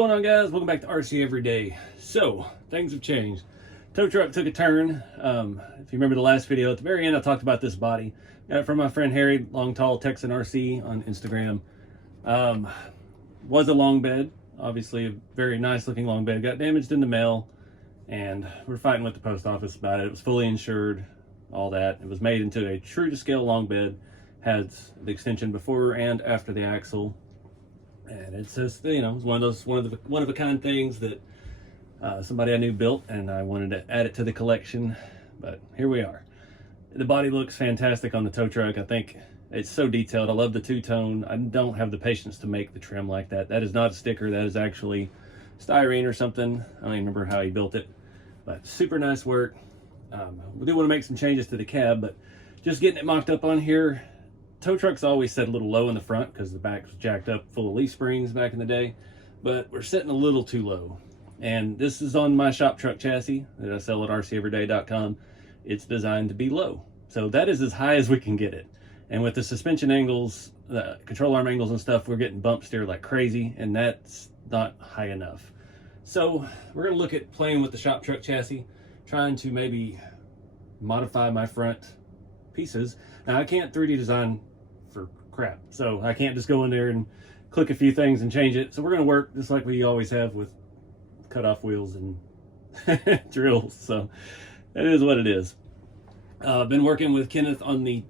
going on, guys? Welcome back to RC Every Day. So things have changed. Tow truck took a turn. If you remember the last video, at the very end I talked about this body. Got it from my friend Harry, Long Tall Texan RC on Instagram. Was a long bed, obviously a very nice looking long bed. Got damaged in the mail, and we're fighting with the post office about it. It was fully insured, all that. It was made into a true to scale long bed. Had the extension before and after the axle. And it's just, you know, it's one of a kind things that somebody I knew built, and I wanted to add it to the collection. But here we are. The body looks fantastic on the tow truck. I think it's so detailed. I love the two-tone. I don't have the patience to make the trim like that. That is not a sticker. That is actually styrene or something. I don't even remember how he built it, but super nice work. We do want to make some changes to the cab, but just getting it mocked up on here. Tow trucks always set a little low in the front because the back was jacked up full of leaf springs back in the day, but we're setting a little too low. And this is on my shop truck chassis that I sell at rceveryday.com. It's designed to be low. So that is as high as we can get it. And with the suspension angles, the control arm angles and stuff, we're getting bump steer like crazy, and that's not high enough. So we're gonna look at playing with the shop truck chassis, trying to maybe modify my front pieces. Now I can't 3D design for crap, so I can't just go in there and click a few things and change it. So we're going to work just like we always have with cut off wheels and drills. So that is what it is. I've been working with Kenneth on the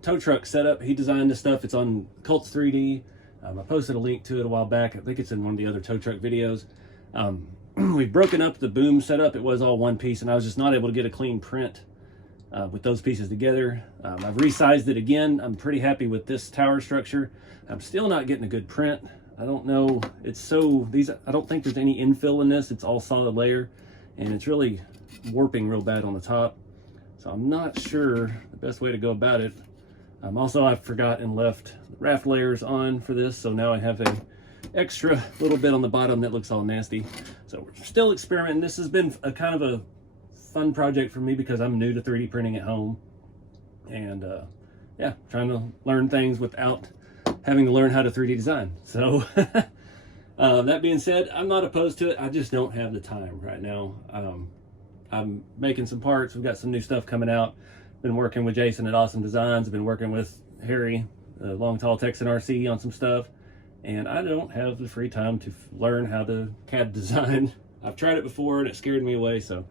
tow truck setup. He designed this stuff. It's on Cults 3D. I posted a link to it a while back. I think it's in one of the other tow truck videos. We've broken up the boom setup. It was all one piece, and I was just not able to get a clean print with those pieces together. I've resized it again. I'm pretty happy with this tower structure. I'm still not getting a good print. I don't know. It's so, I don't think there's any infill in this. It's all solid layer, and it's really warping real bad on the top. So I'm not sure the best way to go about it. Also, I forgot and left raft layers on for this, so now I have an extra little bit on the bottom that looks all nasty. So we're still experimenting. This has been a kind of a fun project for me because I'm new to 3D printing at home, and yeah, trying to learn things without having to learn how to 3D design. So that being said, I'm not opposed to it. I just don't have the time right now. I'm making some parts. We've got some new stuff coming out. Been working with Jason at Awesome Designs. I've been working with Harry, Long Tall Texan RC, on some stuff, and I don't have the free time to learn how to CAD design. I've tried it before and it scared me away. So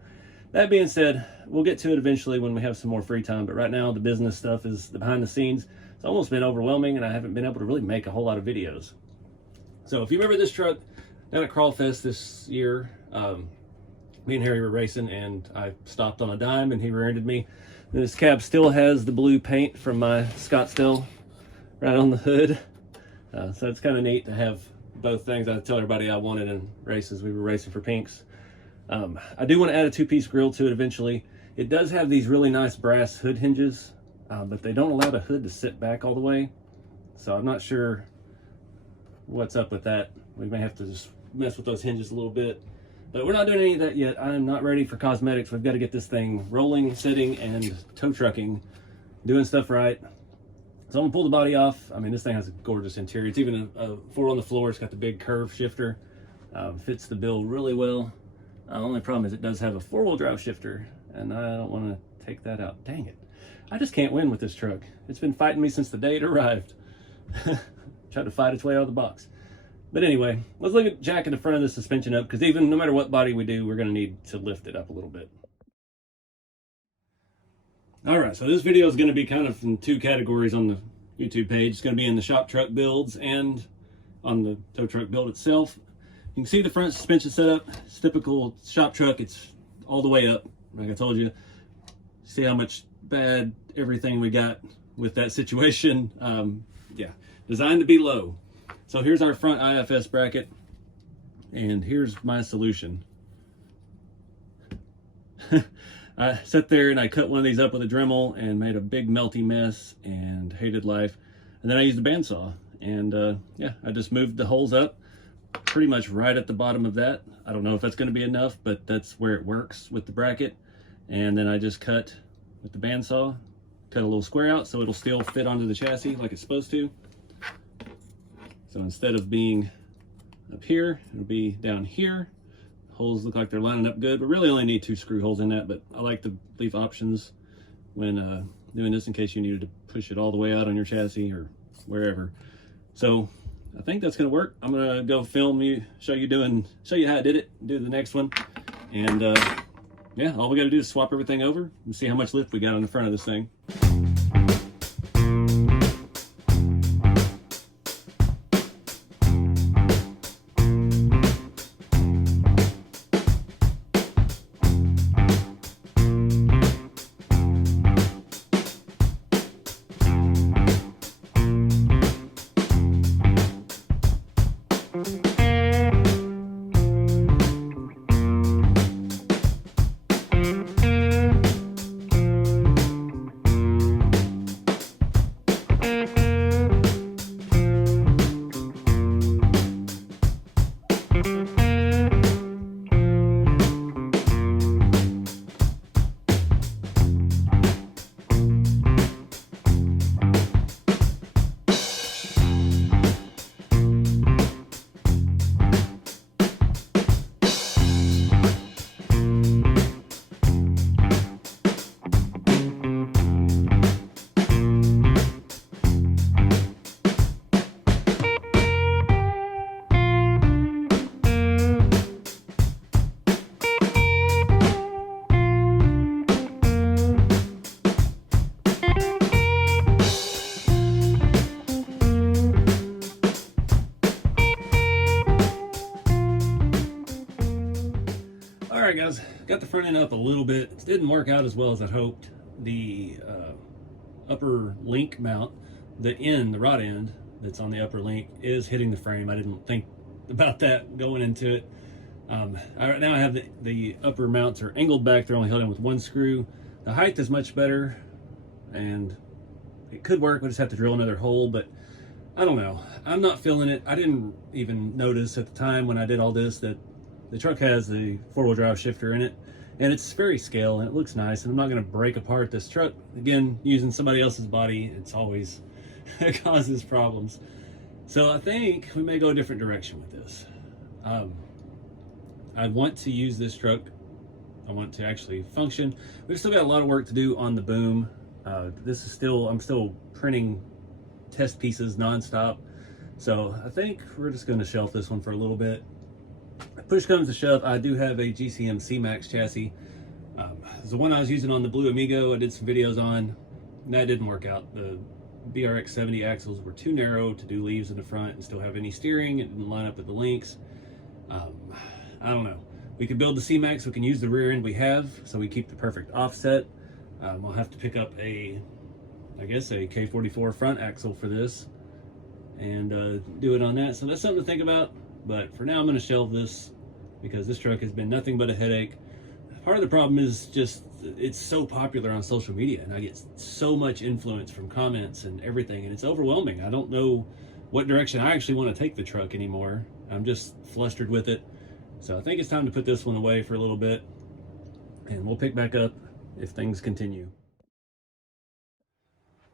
that being said, we'll get to it eventually when we have some more free time, but right now the business stuff is the behind the scenes. It's almost been overwhelming, and I haven't been able to really make a whole lot of videos. So if you remember this truck down at Crawlfest this year, me and Harry were racing, and I stopped on a dime and he rear-ended me. And this cab still has the blue paint from my Scottsdale right on the hood. So it's kind of neat to have both things. I tell everybody I wanted in races. We were racing for pinks. I do want to add a two-piece grill to it eventually. It does have these really nice brass hood hinges, but they don't allow the hood to sit back all the way. So I'm not sure what's up with that. We may have to just mess with those hinges a little bit, but we're not doing any of that yet. I'm not ready for cosmetics. We've got to get this thing rolling, sitting, and tow trucking, doing stuff right. So I'm gonna pull the body off. I mean, this thing has a gorgeous interior. It's even a 4 on the floor. It's got the big curve shifter. Fits the bill really well. Only problem is it does have a 4-wheel drive shifter, and I don't want to take that out. Dang it. I just can't win with this truck. It's been fighting me since the day it arrived. Tried to fight its way out of the box. But anyway, let's look at jacking the front of the suspension up, because even no matter what body we do, we're going to need to lift it up a little bit. All right, so this video is going to be kind of in 2 categories on the YouTube page. It's going to be in the shop truck builds and on the tow truck build itself. You can see the front suspension setup. It's typical shop truck. It's all the way up, like I told you. See how much bad everything we got with that situation. Yeah, designed to be low. So here's our front IFS bracket, and here's my solution. I sat there and I cut one of these up with a Dremel and made a big melty mess and hated life. And then I used a bandsaw, and yeah, I just moved the holes up pretty much right at the bottom of that. I don't know if that's going to be enough, but that's where it works with the bracket. And then I just cut with the bandsaw, cut a little square out so it'll still fit onto the chassis like it's supposed to. So instead of being up here, it'll be down here. Holes look like they're lining up good. We really only need 2 screw holes in that, but I like to leave options when doing this in case you needed to push it all the way out on your chassis or wherever. So I think that's gonna work. I'm gonna go film you, show you how I did it, do the next one. And yeah, all we gotta do is swap everything over and see how much lift we got on the front of this thing. Alright guys, got the front end up a little bit. It didn't work out as well as I'd hoped. The upper link mount, the rod end that's on the upper link is hitting the frame. I didn't think about that going into it. Right now I have the upper mounts are angled back. They're only held in with 1 screw. The height is much better and it could work. We just have to drill another hole, but I don't know. I'm not feeling it. I didn't even notice at the time when I did all this that the truck has the 4-wheel drive shifter in it, and it's very scale and it looks nice, and I'm not going to break apart this truck. Again, using somebody else's body, it's always it causes problems. So I think we may go a different direction with this. I want to use this truck. I want to actually function. We've still got a lot of work to do on the boom. I'm still printing test pieces nonstop. So I think we're just going to shelf this one for a little bit. Push comes to shove, I do have a GCM CMAX chassis. It's the one I was using on the Blue Amigo. I did some videos on. That didn't work out. The BRX 70 axles were too narrow to do leaves in the front and still have any steering. It didn't line up with the links. I don't know. We could build the CMAX. We can use the rear end we have, so we keep the perfect offset. I'll have to pick up I guess a K44 front axle for this and do it on that. So that's something to think about. But for now, I'm going to shelve this because this truck has been nothing but a headache. Part of the problem is just it's so popular on social media, and I get so much influence from comments and everything, and it's overwhelming. I don't know what direction I actually want to take the truck anymore. I'm just flustered with it. So I think it's time to put this one away for a little bit, and we'll pick back up if things continue.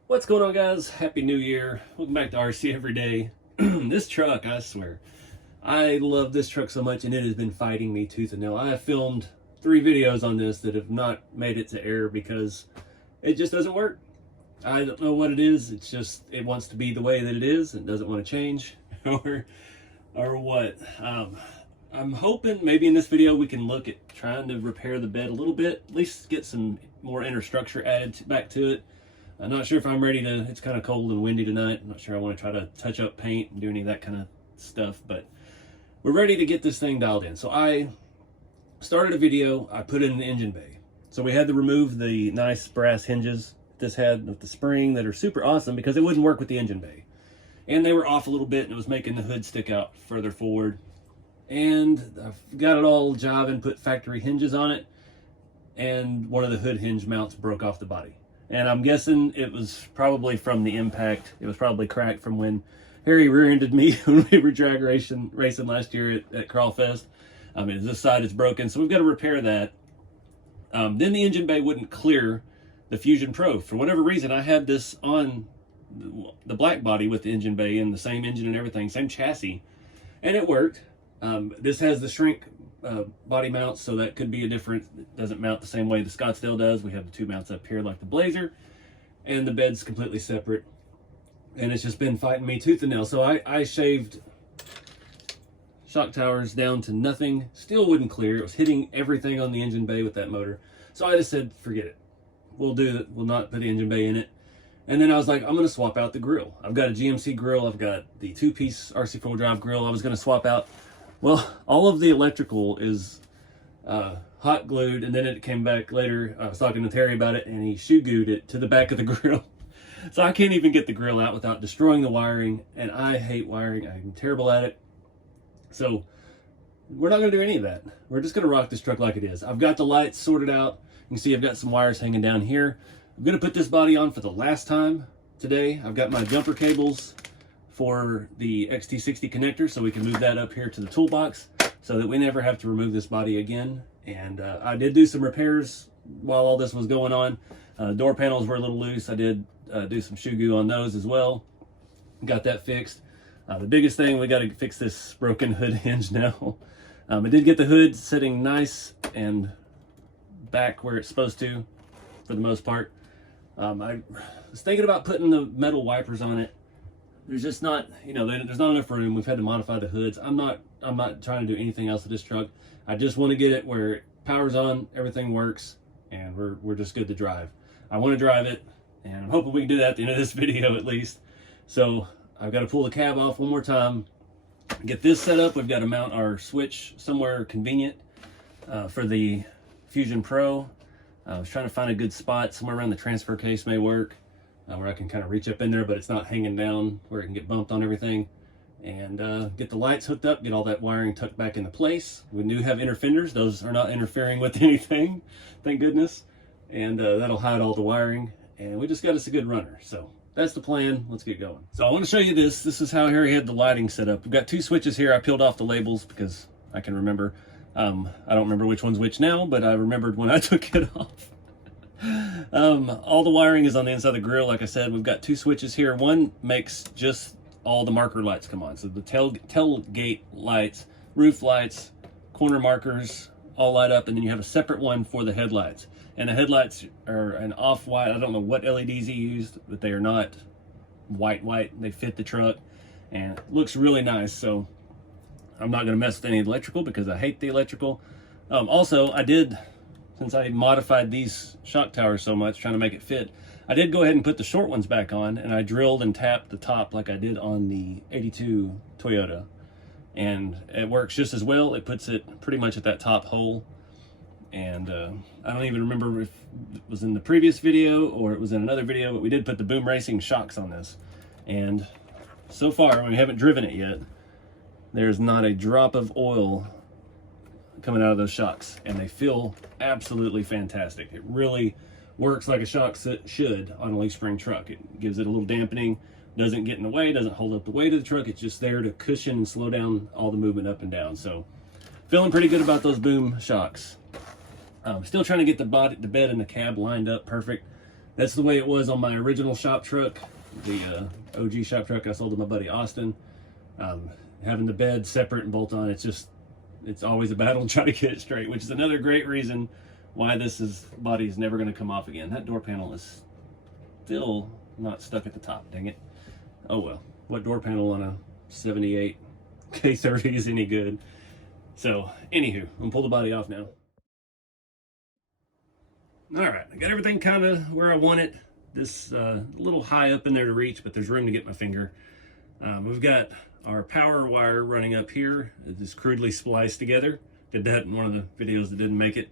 What's going on, guys? Happy New Year. Welcome back to RC Every Day. This truck, I swear, I love this truck so much, and it has been fighting me tooth and nail. I have filmed 3 videos on this that have not made it to air because it just doesn't work. I don't know what it is. It's just, it wants to be the way that it is and doesn't want to change or what. I'm hoping maybe in this video we can look at trying to repair the bed a little bit, at least get some more inner structure added back to it. I'm not sure if I'm ready to, it's kind of cold and windy tonight. I'm not sure I want to try to touch up paint and do any of that kind of stuff, but we're ready to get this thing dialed in. So I started a video, I put it in the engine bay. So we had to remove the nice brass hinges this had with the spring that are super awesome because it wouldn't work with the engine bay. And they were off a little bit and it was making the hood stick out further forward. And I've got it all jiving, put factory hinges on it, and one of the hood hinge mounts broke off the body. And I'm guessing it was probably from the impact. It was probably cracked from when Harry rear-ended me when we were drag racing last year at Crawlfest. I mean, this side is broken, so we've got to repair that. Then the engine bay wouldn't clear the Fusion Pro. For whatever reason, I had this on the black body with the engine bay and the same engine and everything, same chassis. and it worked. This has the shrink body mounts, so that could be a different, it doesn't mount the same way the Scottsdale does. We have the two mounts up here like the Blazer, and the bed's completely separate. And it's just been fighting me tooth and nail. So I shaved shock towers down to nothing, still wouldn't clear. It was hitting everything on the engine bay with that motor. So I just said, forget it. We'll do it. We'll not put the engine bay in it. And then I was like, I'm going to swap out the grill. I've got a GMC grill. I've got the two-piece RC four-wheel drive grill I was going to swap out. Well, all of the electrical is hot glued, and then it came back later. I was talking to Terry about it, and he shoe glued it to the back of the grill. So I can't even get the grill out without destroying the wiring, and I hate wiring. I'm terrible at it. So we're not going to do any of that. We're just going to rock this truck like it is. I've got the lights sorted out. You can see I've got some wires hanging down here. I'm going to put this body on for the last time today. I've got my jumper cables for the XT60 connector, so we can move that up here to the toolbox so that we never have to remove this body again. And I did do some repairs while all this was going on. Door panels were a little loose. I did do some shoe goo on those as well. Got that fixed. The biggest thing, we got to fix this broken hood hinge now. I did get the hood sitting nice and back where it's supposed to for the most part. I was thinking about putting the metal wipers on it. There's just not, you know, there's not enough room. We've had to modify the hoods. I'm not trying to do anything else with this truck. I just want to get it where it powers on, everything works, and we're just good to drive. I want to drive it, and I'm hoping we can do that at the end of this video at least. So I've got to pull the cab off one more time, get this set up. We've got to mount our switch somewhere convenient for the Fusion Pro. I was trying to find a good spot. Somewhere around the transfer case may work, where I can kind of reach up in there, but it's not hanging down where it can get bumped on everything. And get the lights hooked up, get all that wiring tucked back into place. We do have inner fenders. Those are not interfering with anything, thank goodness. And that'll hide all the wiring. And we just got us a good runner. So that's the plan. Let's get going. So I want to show you this. This is how Harry had the lighting set up. We've got two switches here. I peeled off the labels because I can remember. I don't remember which one's which now, but I remembered when I took it off. All the wiring is on the inside of the grill. Like I said, we've got two switches here. One makes just all the marker lights come on. So the tailgate lights, roof lights, corner markers all light up, and then you have a separate one for the headlights. And the headlights are an off-white. I don't know what LEDs he used, but they are not white. They fit the truck, and it looks really nice. So I'm not going to mess with any electrical because I hate the electrical. Also, I did, since I modified these shock towers so much, trying to make it fit, I did go ahead and put the short ones back on, and I drilled and tapped the top like I did on the 82 Toyota. And it works just as well. It puts it pretty much at that top hole. And I don't even remember if it was in the previous video or it was in another video, but we did put the Boom Racing shocks on this. And so far, we haven't driven it yet, there's not a drop of oil coming out of those shocks, and they feel absolutely fantastic. It really works like a shock should on a leaf spring truck. It gives it a little dampening, doesn't get in the way, doesn't hold up the weight of the truck. It's just there to cushion and slow down all the movement up and down. So feeling pretty good about those Boom shocks. Still trying to get the bed and the cab lined up perfect. That's the way it was on my original shop truck, the OG shop truck I sold to my buddy Austin. Having the bed separate and bolt on, it's always a battle to try to get it straight, which is another great reason why this body is never going to come off again. That door panel is still not stuck at the top, dang it. Oh well, what door panel on a 78 K30 is any good? So anywho, I'm gonna pull the body off now. All right, I got everything kind of where I want it. This a little high up in there to reach, but there's room to get my finger. We've got our power wire running up here. It is crudely spliced together. Did that in one of the videos that didn't make it.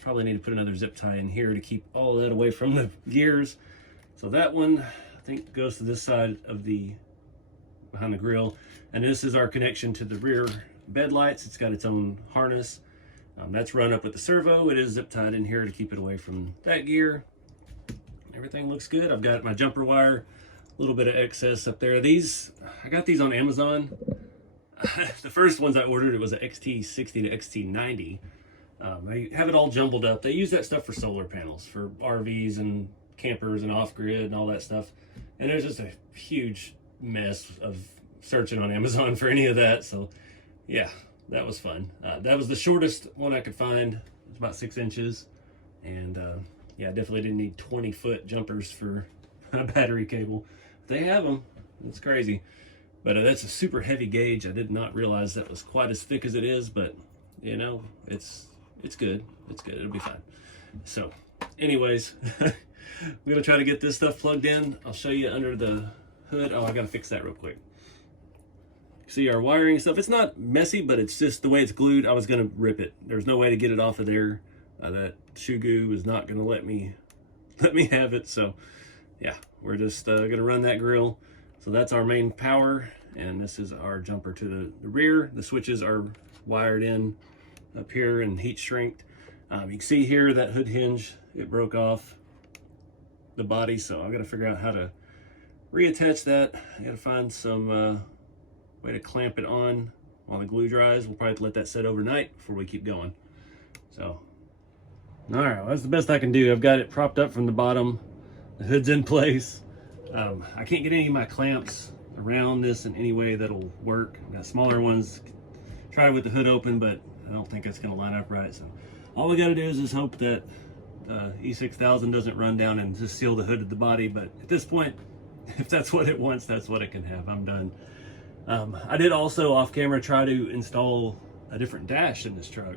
Probably need to put another zip tie in here to keep all of that away from the gears. So that one, I think, goes to this side of behind the grill. And this is our connection to the rear bed lights. It's got its own harness. That's run up with the servo. It is zip tied in here to keep it away from that gear. Everything looks good. I've got my jumper wire, a little bit of excess up there. I got these on Amazon. The first ones I ordered, it was an XT60 to XT90. They have it all jumbled up. They use that stuff for solar panels, for RVs and campers and off-grid and all that stuff. And there's just a huge mess of searching on Amazon for any of that. So yeah, that was fun. That was the shortest one I could find. It's about 6 inches. And yeah, I definitely didn't need 20-foot jumpers for a battery cable. They have them. It's crazy. But that's a super heavy gauge. I did not realize that was quite as thick as it is, but you know, it's good. It's good. It'll be fine. So anyways, I'm gonna try to get this stuff plugged in. I'll show you under the hood. Oh, I gotta fix that real quick. See our wiring stuff. It's not messy, but it's just the way it's glued. I was gonna rip it. There's no way to get it off of there. That shoe goo is not gonna let me have it. So yeah, we're just gonna run that grill. So that's our main power, and this is our jumper to the rear. The switches are wired in up here and heat shrinked. You can see here that hood hinge, it broke off the body, so I gotta figure out how to reattach that. I gotta find some way to clamp it on while the glue dries. We'll probably have to let that set overnight before we keep going. So, all right, well, that's the best I can do. I've got it propped up from the bottom. The hood's in place. I can't get any of my clamps around this in any way that'll work. I've got smaller ones. Tried with the hood open, but I don't think it's gonna line up right. So all we gotta do is just hope that E6000 doesn't run down and just seal the hood of the body. But at this point, if that's what it wants, that's what it can have. I'm done. I did also off camera try to install a different dash in this truck.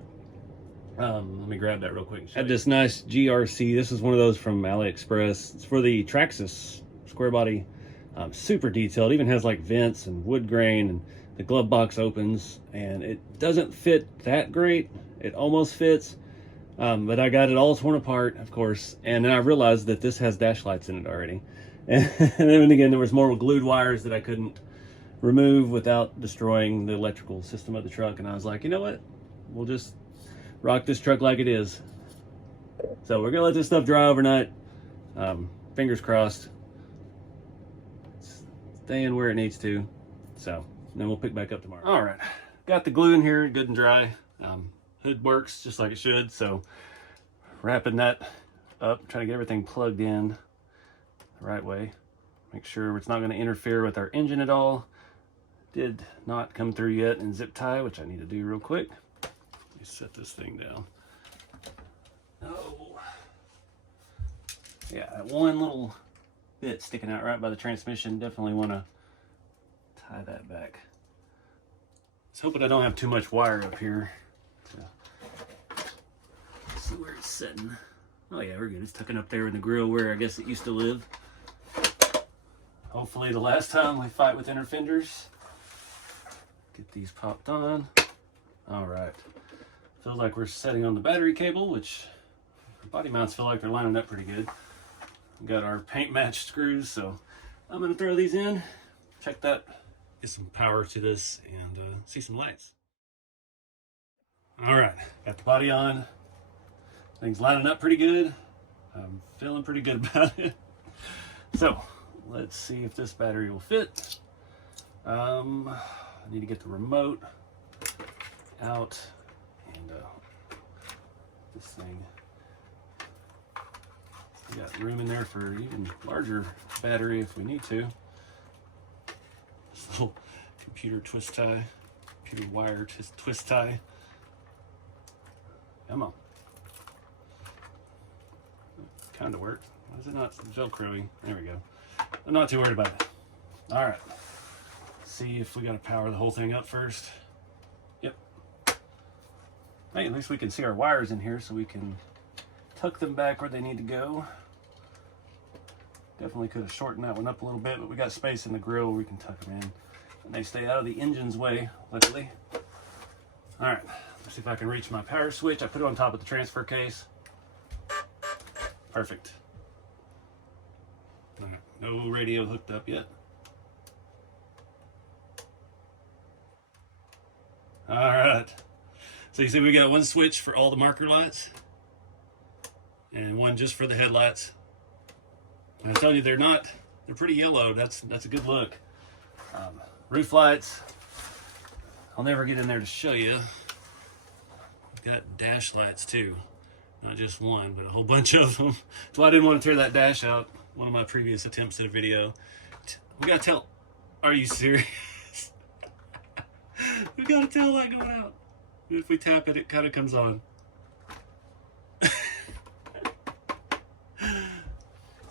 Let me grab that real quick. Had this nice GRC. This is one of those from AliExpress. It's for the Traxxas square body. Super detailed. Even has like vents and wood grain, and the glove box opens, and it doesn't fit that great. It almost fits, but I got it all torn apart, of course, and then I realized that this has dash lights in it already. And then again, there was more glued wires that I couldn't remove without destroying the electrical system of the truck, and I was like, you know what? We'll just rock this truck like it is. So we're gonna let this stuff dry overnight. Fingers crossed. It's staying where it needs to. So then we'll pick back up tomorrow. All right, got the glue in here, good and dry. Hood works just like it should. So wrapping that up, trying to get everything plugged in the right way. Make sure it's not going to interfere with our engine at all. Did not come through yet in zip tie, which I need to do real quick. Let me set this thing down. Oh, yeah, that one little bit sticking out right by the transmission. Definitely want to tie that back. Just hoping I don't have too much wire up here. See where it's sitting. Oh yeah, we're good. It's tucking up there in the grill where I guess it used to live. Hopefully the last time we fight with inner fenders. Get these popped on. All right. Feels like we're setting on the battery cable, which body mounts feel like they're lining up pretty good. We've got our paint matched screws, so I'm gonna throw these in, check that, get some power to this, and see some lights. All right, got the body on. Things lining up pretty good. I'm feeling pretty good about it. So let's see if this battery will fit. I need to get the remote out, and this thing, we got room in there for even larger battery if we need to. This little computer twist tie, computer wire twist tie. Come on. Kind of worked. Why is it not velcroing? There we go. I'm not too worried about it. All right. See if we got to power the whole thing up first. Yep. Hey, at least we can see our wires in here, so we can tuck them back where they need to go. Definitely could have shortened that one up a little bit, but we got space in the grill where we can tuck them in. And they stay out of the engine's way, luckily. All right, let's see if I can reach my power switch. I put it on top of the transfer case. Perfect. All right, no radio hooked up yet. All right, so you see we got one switch for all the marker lights and one just for the headlights. And I'm telling you, they're pretty yellow. That's a good look. Roof lights, I'll never get in there to show you. We've got dash lights too. Not just one, but a whole bunch of them. That's why I didn't want to tear that dash out. One of my previous attempts at a video. We gotta tell, are you serious? We've got a tail light going out. If we tap it, it kind of comes on.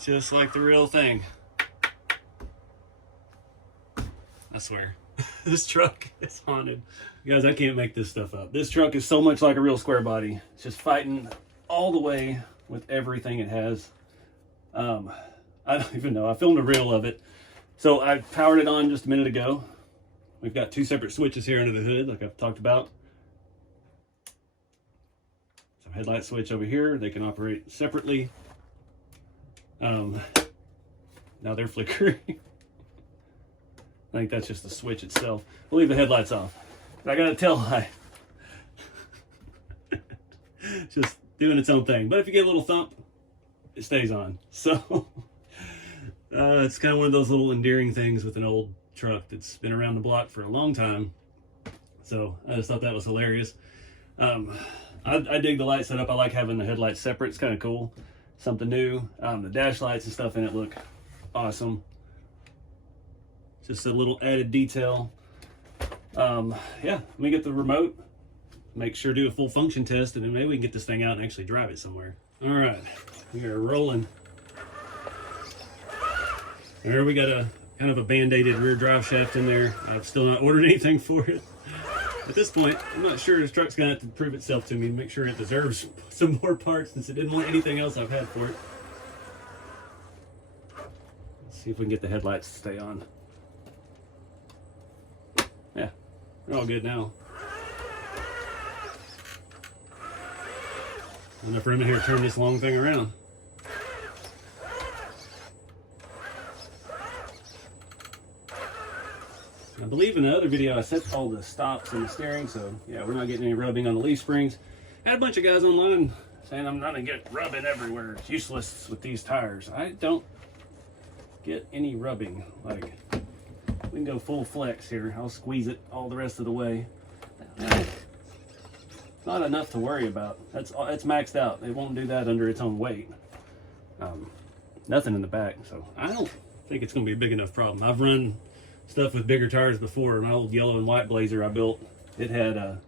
Just like the real thing. I swear. This truck is haunted. Guys, I can't make this stuff up. This truck is so much like a real square body. It's just fighting all the way with everything it has. I don't even know. I filmed a reel of it. So I powered it on just a minute ago. We've got two separate switches here under the hood, like I've talked about. So headlight switch over here. They can operate separately. Now they're flickering. I think that's just the switch itself. We'll leave the headlights off. But I got a tail light. Just doing its own thing. But if you get a little thump, it stays on. So it's kind of one of those little endearing things with an old truck that's been around the block for a long time. So I just thought that was hilarious. I dig the light setup. I like having the headlights separate. It's kind of cool. Something new. The dash lights and stuff in it look awesome. Just a little added detail. Yeah, let me get the remote. Make sure to do a full function test, and then maybe we can get this thing out and actually drive it somewhere. All right, we are rolling. There, we got a kind of a band-aided rear drive shaft in there. I've still not ordered anything for it. At this point, I'm not sure this truck's gonna have to prove itself to me to make sure it deserves some more parts, since it didn't want anything else I've had for it. Let's see if we can get the headlights to stay on. Yeah, they're all good now. Enough room in here to turn this long thing around. I believe in the other video I set all the stops in the steering, so yeah, we're not getting any rubbing on the leaf springs. I had a bunch of guys online saying I'm not gonna get rubbing everywhere. It's useless with these tires. I don't get any rubbing. Like, we can go full flex here. I'll squeeze it all the rest of the way. Not enough to worry about. It's maxed out. It won't do that under its own weight. Nothing in the back, so I don't think it's gonna be a big enough problem. I've run stuff with bigger tires before. My old yellow and white Blazer I built, it had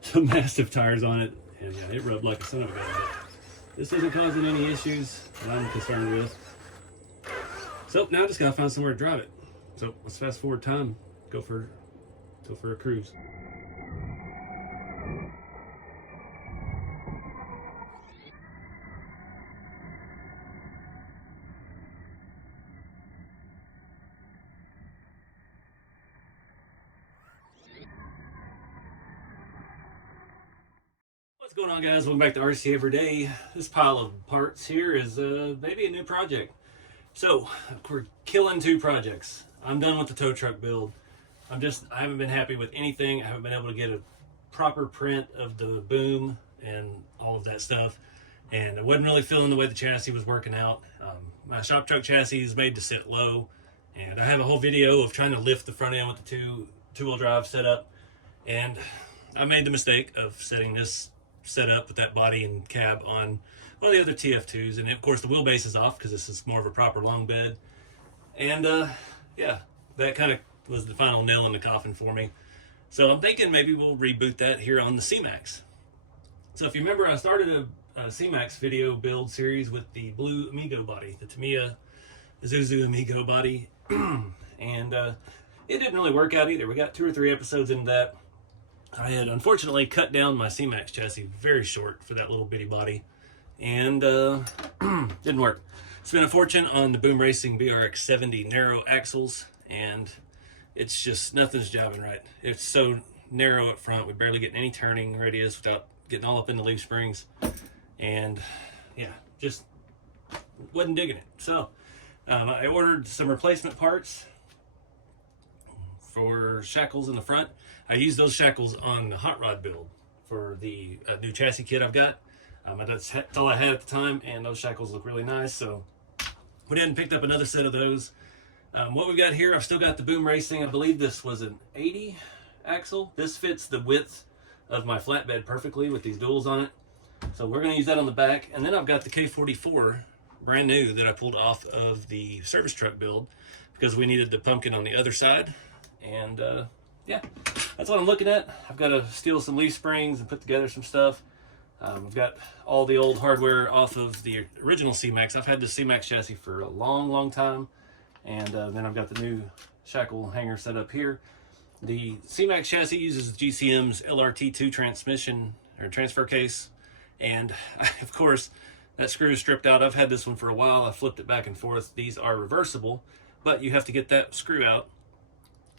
some massive tires on it, and it rubbed like a son of a gun. This isn't causing any issues that I'm concerned with. So now I just gotta find somewhere to drive it. So let's fast forward time, go for a cruise. What's going on, guys? Welcome back to RC Everyday. This pile of parts here is maybe a new project. So we're killing two projects. I'm done with the tow truck build. I haven't been happy with anything. I haven't been able to get a proper print of the boom and all of that stuff. And I wasn't really feeling the way the chassis was working out. My shop truck chassis is made to sit low. And I have a whole video of trying to lift the front end with the two-wheel drive setup. And I made the mistake of setting this setup with that body and cab on one of the other TF2s. And of course the wheelbase is off because this is more of a proper long bed. And yeah, that kind of was the final nail in the coffin for me. So I'm thinking maybe we'll reboot that here on the CMAX. So if you remember, I started a CMAX video build series with the blue Amigo body, the Tamiya Isuzu Amigo body. And it didn't really work out either. We got 2 or 3 episodes into that. I had unfortunately cut down my CMAX chassis very short for that little bitty body, and didn't work. Spent a fortune on the Boom Racing BRX 70 narrow axles, and it's just, nothing's jabbing right. It's so narrow up front, we barely get any turning radius without getting all up in the leaf springs, and yeah, just wasn't digging it. So I ordered some replacement parts for shackles in the front. I used those shackles on the hot rod build for the new chassis kit I've got. That's all I had at the time, and those shackles look really nice, so went ahead and picked up another set of those. What we've got here, I've still got the Boom Racing. I believe this was an 80 axle. This fits the width of my flatbed perfectly with these duals on it. So we're gonna use that on the back. And then I've got the K44, brand new, that I pulled off of the service truck build because we needed the pumpkin on the other side. And yeah, that's what I'm looking at. I've got to steal some leaf springs and put together some stuff. I've got all the old hardware off of the original CMAX. I've had the CMAX chassis for a long time, and then I've got the new shackle hanger set up here. The CMAX chassis uses GCM's LRT2 transmission or transfer case, and of course that screw is stripped out. I've had this one for a while. I flipped it back and forth. These are reversible, but you have to get that screw out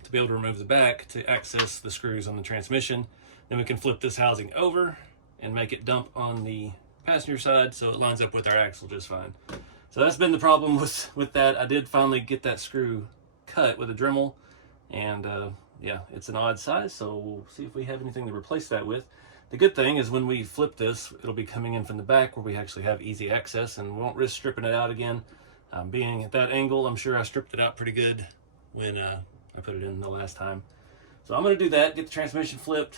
to be able to remove the back to access the screws on the transmission. Then we can flip this housing over and make it dump on the passenger side so it lines up with our axle just fine. So that's been the problem with that. I did finally get that screw cut with a Dremel, and yeah, it's an odd size, so we'll see if we have anything to replace that with. The good thing is when we flip this, it'll be coming in from the back where we actually have easy access, and we won't risk stripping it out again. Being at that angle, I'm sure I stripped it out pretty good when I put it in the last time. So I'm going to do that, get the transmission flipped,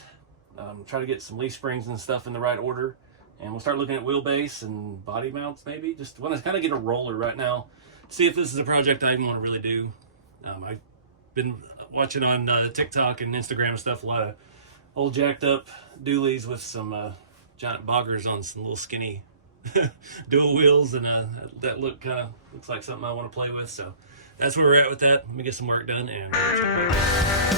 try to get some leaf springs and stuff in the right order, and we'll start looking at wheelbase and body mounts maybe. Just want to kind of get a roller right now, see if this is a project I even want to really do. I've been watching on TikTok and Instagram and stuff, a lot of old jacked up dualies with some giant boggers on some little skinny dual wheels, and that looks like something I want to play with. So that's where we're at with that. Let me get some work done and check back out.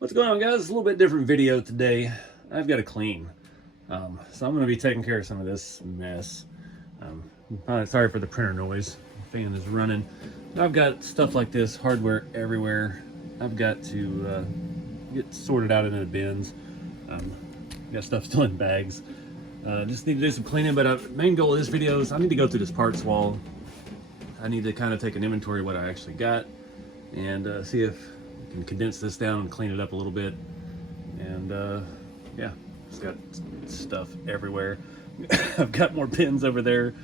What's going on, guys? It's a little bit different video today. I've got to clean. So I'm going to be taking care of some of this mess. Sorry for the printer noise. The fan is running. I've got stuff like this, hardware everywhere. I've got to get sorted out into the bins. Got stuff still in bags. Just need to do some cleaning, but main goal of this video is I need to go through this parts wall. I need to kind of take an inventory of what I actually got and see if I can condense this down and clean it up a little bit. And yeah, just got stuff everywhere. I've got more pins over there.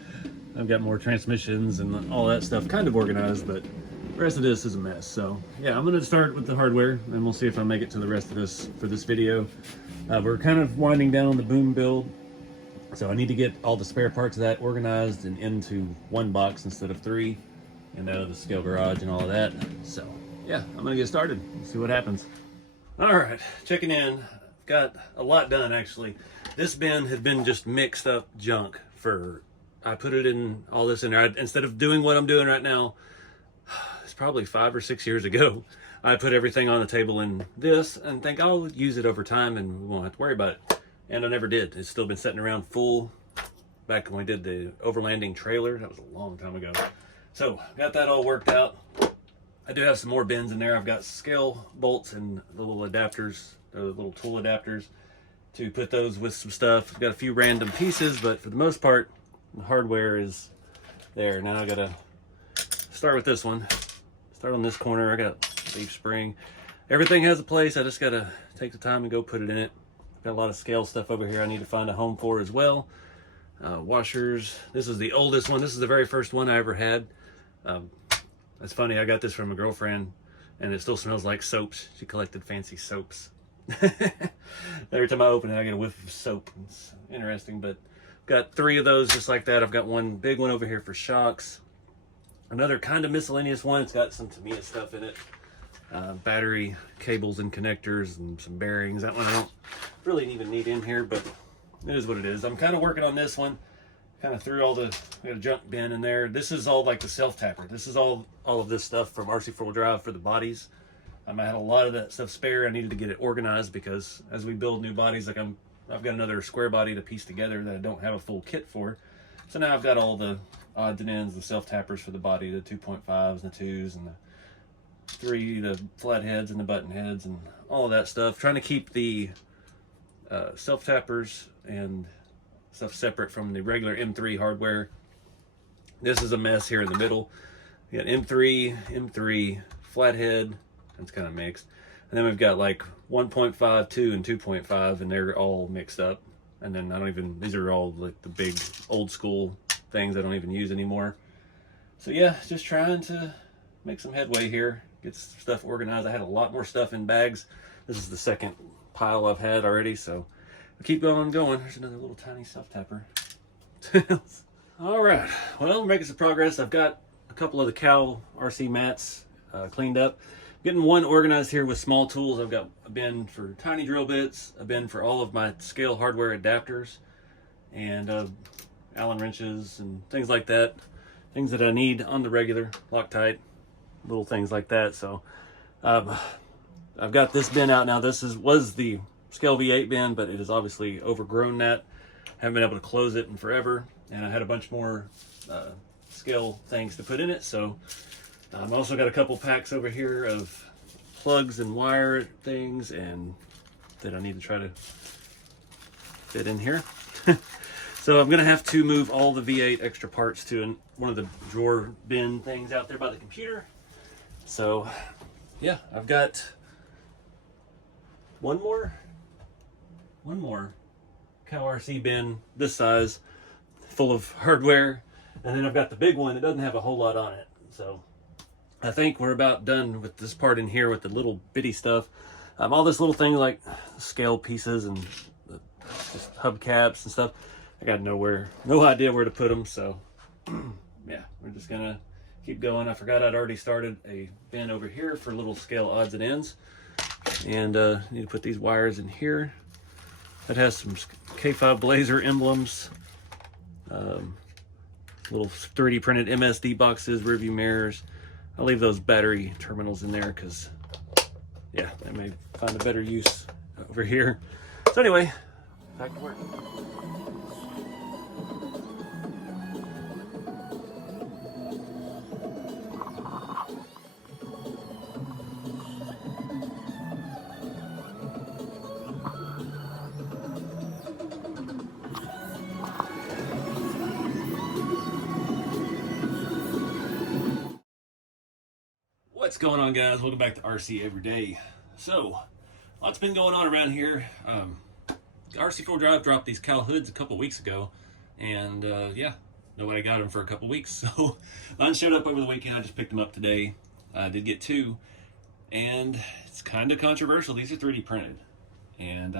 I've got more transmissions and all that stuff kind of organized, but the rest of this is a mess. So yeah, I'm going to start with the hardware and we'll see if I make it to the rest of this for this video. We're kind of winding down on the boom build. So I need to get all the spare parts of that organized and into one box instead of three, and out of the scale garage and all of that. So yeah, I'm gonna get started. Let's see what happens. All right, checking in. Got a lot done actually. This bin had been just mixed up junk for, I put it in all this in there. Instead of doing what I'm doing right now, it's probably 5 or 6 years ago, I put everything on the table in this and think I'll use it over time and we won't have to worry about it. And I never did. It's still been sitting around full back when we did the overlanding trailer. That was a long time ago. So got that all worked out. I do have some more bins in there. I've got scale bolts and little adapters, little tool adapters to put those with some stuff. I've got a few random pieces, but for the most part, the hardware is there. Now I gotta start with this one. Start on this corner. I got leaf spring. Everything has a place. I just gotta take the time and go put it in it. Got a lot of scale stuff over here I need to find a home for as well. Washers. This is the oldest one. This is the very first one I ever had. It's funny, I got this from a girlfriend and it still smells like soaps. She collected fancy soaps. Every time I open it, I get a whiff of soap. It's interesting, but got 3 of those just like that. I've got one big one over here for shocks. Another kind of miscellaneous one. It's got some Tamiya stuff in it. Battery cables and connectors and some bearings. That one I don't really even need in here, but it is what it is. I'm kind of working on this one. Kind of threw all the, I got a junk bin in there. This is all like the self-tapper. This is all of this stuff from RC 4-wheel drive for the bodies. I had a lot of that stuff spare. I needed to get it organized because as we build new bodies, like I've got another square body to piece together that I don't have a full kit for. So now I've got all the odds and ends, the self-tappers for the body, the 2.5s and the 2s and the 3, the flat heads and the button heads and all of that stuff. Trying to keep the self-tappers and stuff separate from the regular M3 hardware. This is a mess here in the middle. We got M3, flathead, it's kind of mixed. And then we've got like 1.5, 2, and 2.5, and they're all mixed up. And then these are all like the big old school things I don't even use anymore. So yeah, just trying to make some headway here, get stuff organized. I had a lot more stuff in bags. This is the second pile I've had already, so I'll keep going. There's another little tiny self-tapper. All right, well, we're making some progress. I've got a couple of the cow RC mats cleaned up. Getting one organized here with small tools. I've got a bin for tiny drill bits, a bin for all of my scale hardware adapters, and Allen wrenches and things like that. Things that I need on the regular, Loctite, little things like that. So I've got this bin out now. This was the Scale V8 bin, but it is obviously overgrown that. Haven't been able to close it in forever, and I had a bunch more scale things to put in it. So I've also got a couple packs over here of plugs and wire things and that I need to try to fit in here. So I'm gonna have to move all the V8 extra parts to one of the drawer bin things out there by the computer. So yeah, I've got one more Cow RC bin this size full of hardware, and then I've got the big one that doesn't have a whole lot on it. So I think we're about done with this part in here with the little bitty stuff. All this little thing like scale pieces and just hubcaps and stuff. I got no idea where to put them. So yeah, we're just gonna keep going. I forgot I'd already started a bin over here for little scale odds and ends. And need to put these wires in here. That has some K5 Blazer emblems, little 3D printed MSD boxes, rearview mirrors. I'll leave those battery terminals in there because, yeah, I may find a better use over here. So anyway, back to work. What's going on, guys? Welcome back to RC Everyday. So, lots been going on around here. RC4 Drive dropped these cow hoods a couple weeks ago, and yeah, nobody got them for a couple weeks. So, mine showed up over the weekend. I just picked them up today. I did get 2, and it's kind of controversial. These are 3D printed, and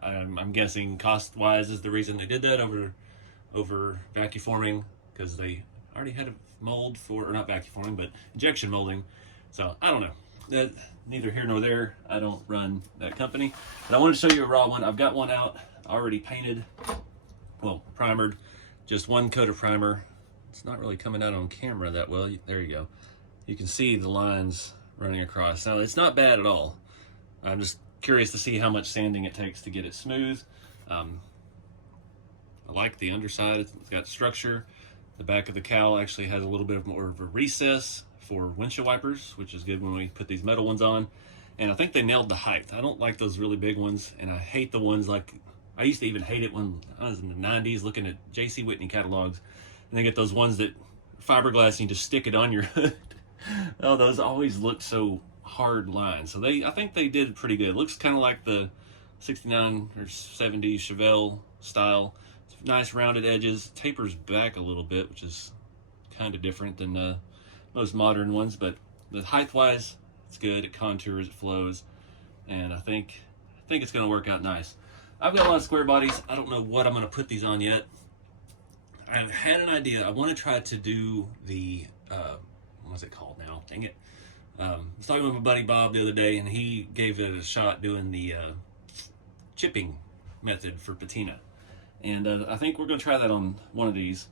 I'm guessing cost-wise is the reason they did that over vacuum forming, because they already had a mold for, or not vacuum forming, but injection molding. So I don't know. Neither here nor there. I don't run that company. But I wanted to show you a raw one. I've got one out already painted, well, primered, just one coat of primer. It's not really coming out on camera that well. There you go. You can see the lines running across. Now it's not bad at all. I'm just curious to see how much sanding it takes to get it smooth. I like the underside. It's got structure. The back of the cowl actually has a little bit more of a recess for windshield wipers, which is good when we put these metal ones on. And I think they nailed the height. I don't like those really big ones, and I hate the ones like, I used to even hate it when I was in the 90s looking at J.C. Whitney catalogs, and they get those ones that fiberglass and you just stick it on your hood. Oh, those always look so hard lined. So I think they did pretty good. It looks kind of like the 69 or 70 Chevelle style. It's nice rounded edges, tapers back a little bit, which is kind of different than most modern ones, but the height wise, it's good. It contours, it flows, and I think it's going to work out nice. I've got a lot of square bodies. I don't know what I'm going to put these on yet. I've had an idea. I want to try to do the what's it called now? Dang it. I was talking with my buddy Bob the other day, and he gave it a shot doing the chipping method for patina. And I think we're going to try that on one of these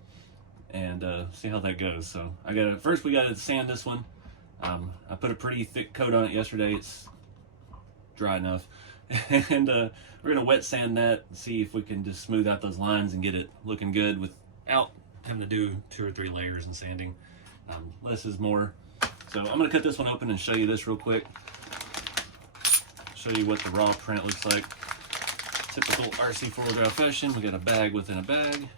and see how that goes. So first we got to sand this one. I put a pretty thick coat on it yesterday. It's dry enough. And we're going to wet sand that and see if we can just smooth out those lines and get it looking good without having to do 2 or 3 layers in sanding. Less is more. So I'm going to cut this one open and show you this real quick. Show you what the raw print looks like. Typical RC 4-wheel drive fashion. We got a bag within a bag.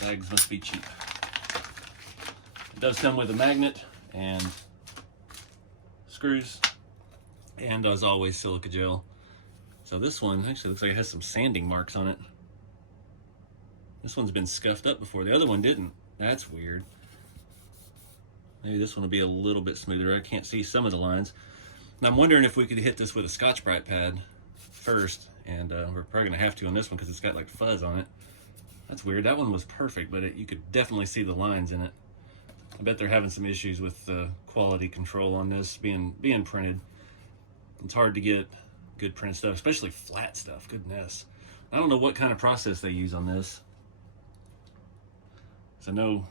Bags must be cheap. It does come with a magnet and screws, and as always, silica gel. So this one actually looks like it has some sanding marks on it. This one's been scuffed up before. The other one didn't. That's weird. Maybe this one will be a little bit smoother. I can't see some of the lines. And I'm wondering if we could hit this with a Scotch-Brite pad first, and we're probably gonna have to on this one because it's got like fuzz on it. That's weird. That one was perfect, but you could definitely see the lines in it. I bet they're having some issues with quality control on this being printed. It's hard to get good printed stuff, especially flat stuff. Goodness. I don't know what kind of process they use on this. So I know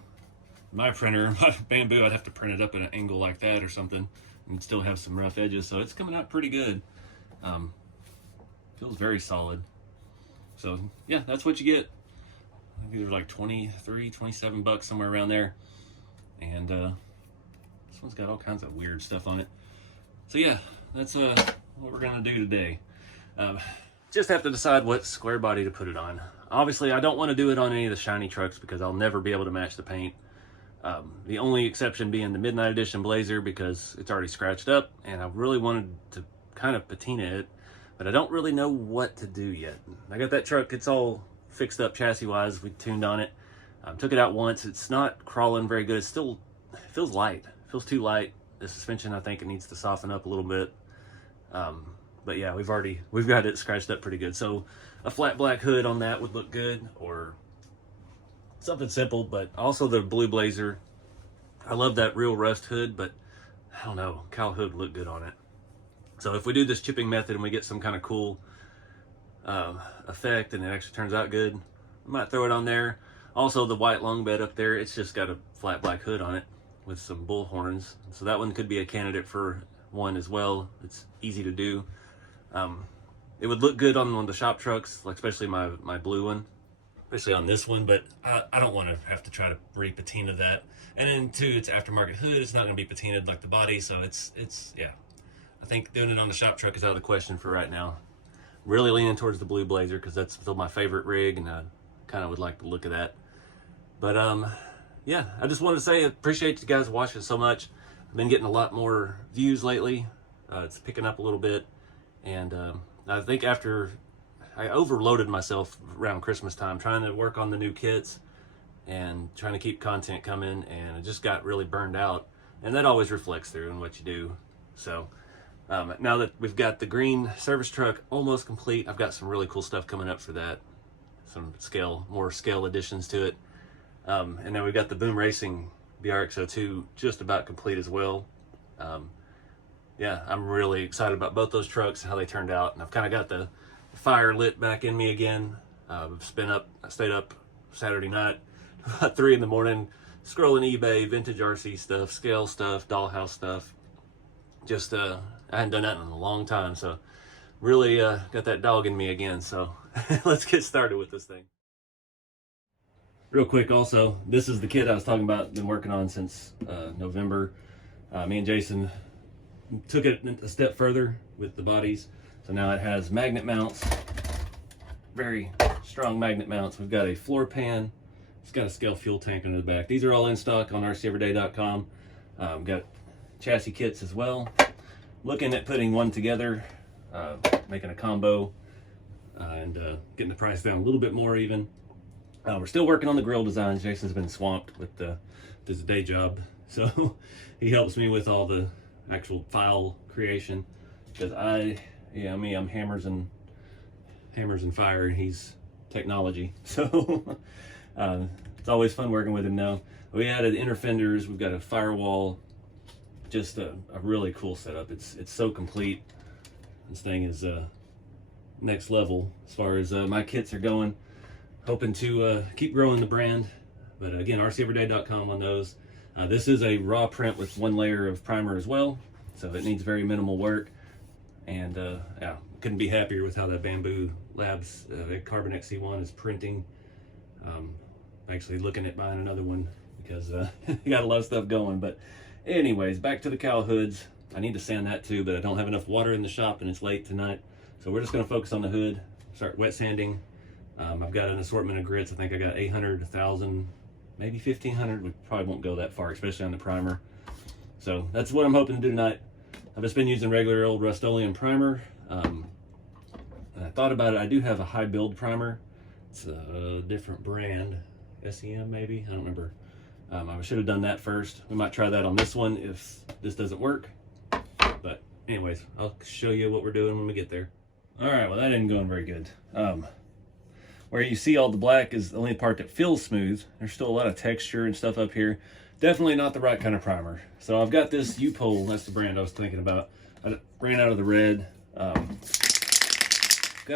my printer, my Bambu, I'd have to print it up at an angle like that or something and still have some rough edges. So it's coming out pretty good. Feels very solid. So yeah, that's what you get. I think they're like 23, 27 bucks, somewhere around there. And this one's got all kinds of weird stuff on it. So yeah, that's what we're gonna do today. Just have to decide what square body to put it on. Obviously, I don't want to do it on any of the shiny trucks because I'll never be able to match the paint. The only exception being the Midnight Edition Blazer because it's already scratched up, and I really wanted to kind of patina it, but I don't really know what to do yet. I got that truck, it's all fixed up chassis-wise. We tuned on it. Took it out once. It's not crawling very good. It still feels light. It feels too light. The suspension, I think it needs to soften up a little bit. But yeah, we've got it scratched up pretty good. So a flat black hood on that would look good, or something simple. But also the blue Blazer, I love that real rust hood, but I don't know, cowl hood would look good on it. So if we do this chipping method and we get some kind of cool effect and it actually turns out good, I might throw it on there. Also the white long bed up there, it's just got a flat black hood on it with some bull horns. So that one could be a candidate for one as well. It's easy to do. It would look good on one of the shop trucks, like especially my blue one, especially on this one, but I don't want to have to try to re-patina that. And then too, it's aftermarket hood, it's not going to be patinaed like the body, so it's yeah. I think doing it on the shop truck is out of the question for right now. Really leaning towards the blue Blazer because that's still my favorite rig, and I kind of would like the look of that. But yeah, I just wanted to say I appreciate you guys watching so much. I've been getting a lot more views lately. It's picking up a little bit, and I think after I overloaded myself around Christmas time trying to work on the new kits and trying to keep content coming, and I just got really burned out, and that always reflects through in what you do. So now that we've got the green service truck almost complete, I've got some really cool stuff coming up for that. Some more scale additions to it. And then we've got the Boom Racing BRX02 just about complete as well. Yeah, I'm really excited about both those trucks and how they turned out. And I've kind of got the fire lit back in me again. I stayed up Saturday night, about 3 in the morning, scrolling eBay, vintage RC stuff, scale stuff, dollhouse stuff. Just, I hadn't done that in a long time. So really got that dog in me again. So let's get started with this thing. Real quick also, this is the kit I was talking about, been working on since November. Me and Jason took it a step further with the bodies. So now it has magnet mounts, very strong magnet mounts. We've got a floor pan. It's got a scale fuel tank under the back. These are all in stock on rceveryday.com. Got chassis kits as well. Looking at putting one together, making a combo, and getting the price down a little bit more even. We're still working on the grill designs. Jason's been swamped with his day job, so he helps me with all the actual file creation, because I'm hammers and fire, and he's technology. So it's always fun working with him now. We added inner fenders. We've got a firewall. Just a really cool setup. It's so complete. This thing is next level as far as my kits are going. Hoping to keep growing the brand, but again, rceveryday.com on those. This is a raw print with one layer of primer as well, so it needs very minimal work. And yeah, couldn't be happier with how that Bambu Lab's Carbon XC1 is printing. Actually looking at buying another one because you got a lot of stuff going. But anyways, back to the cow hoods. I need to sand that too, but I don't have enough water in the shop and it's late tonight, so we're just going to focus on the hood, start wet sanding. I've got an assortment of grits. I think I got 800, 1,000, maybe 1,500. We probably won't go that far, especially on the primer. So that's what I'm hoping to do tonight. I've just been using regular old Rust-Oleum primer. And I thought about it. I do have a high build primer. It's a different brand, SEM maybe. I don't remember. I should have done that first. We might try that on this one if this doesn't work. But anyways, I'll show you what we're doing when we get there. All right, well, that isn't going very good. Where you see all the black is the only part that feels smooth. There's still a lot of texture and stuff up here. Definitely not the right kind of primer. So I've got this U-Pole, that's the brand I was thinking about. I ran out of the red. Got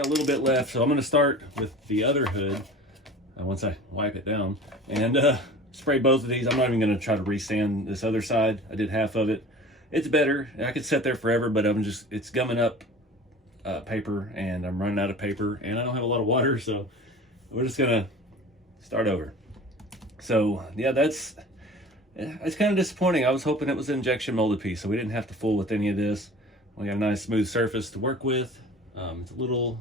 a little bit left, so I'm gonna start with the other hood once I wipe it down, and spray both of these. I'm not even gonna try to resand this other side. I did half of it. It's better. I could sit there forever, but it's gumming up paper, and I'm running out of paper, and I don't have a lot of water, so we're just gonna start over. So yeah, it's kind of disappointing. I was hoping it was an injection molded piece, so we didn't have to fool with any of this. We got a nice smooth surface to work with. It's a little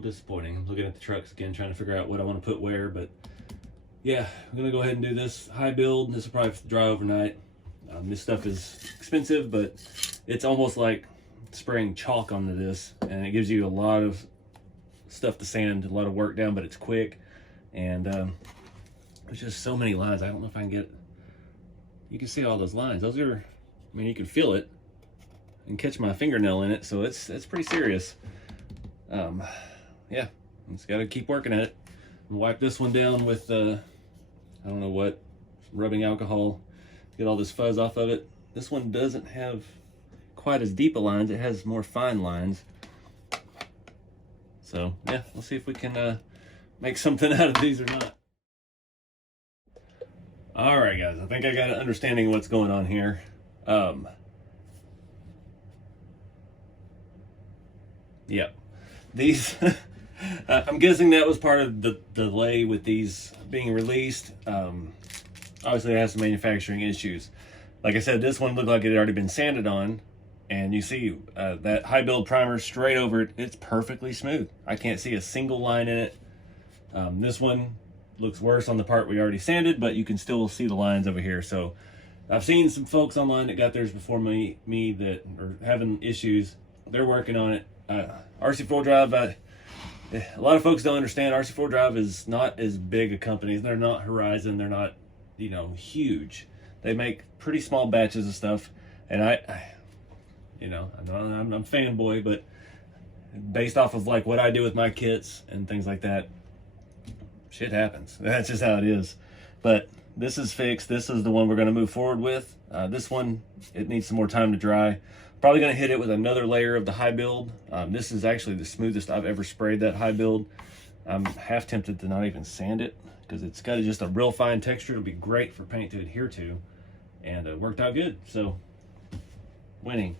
disappointing. I'm looking at the trucks again, trying to figure out what I want to put where, but yeah, I'm gonna go ahead and do this high build. This will probably dry overnight. This stuff is expensive, but it's almost like spraying chalk onto this, and it gives you a lot of stuff to sand, a lot of work down, but it's quick. And there's just so many lines. I don't know if I can get, you can see all those lines. Those are, I mean, you can feel it and catch my fingernail in it, so it's pretty serious. Yeah, just gotta keep working at it. Wipe this one down with I don't know what, rubbing alcohol, get all this fuzz off of it. This one doesn't have quite as deep a lines. It has more fine lines. So yeah, we'll see if we can make something out of these or not. All right, guys, I think I got an understanding of what's going on here. Yeah, these, I'm guessing that was part of the delay with these being released. Obviously it has some manufacturing issues. Like I said, this one looked like it had already been sanded on, and you see that high build primer straight over it. It's perfectly smooth. I can't see a single line in it. This one looks worse on the part we already sanded, but you can still see the lines over here. So I've seen some folks online that got theirs before me that are having issues. They're working on it. RC4 Drive, a lot of folks don't understand RC4 Drive is not as big a company. They're not Horizon. They're not, you know, huge. They make pretty small batches of stuff, and I'm a fanboy, but based off of like what I do with my kits and things like that, shit happens. That's just how it is. But this is fixed. This is the one we're going to move forward with. This one, it needs some more time to dry. Probably going to hit it with another layer of the high build. This is actually the smoothest I've ever sprayed that high build. I'm half tempted to not even sand it because it's got just a real fine texture. It'll be great for paint to adhere to, and it worked out good. So winning.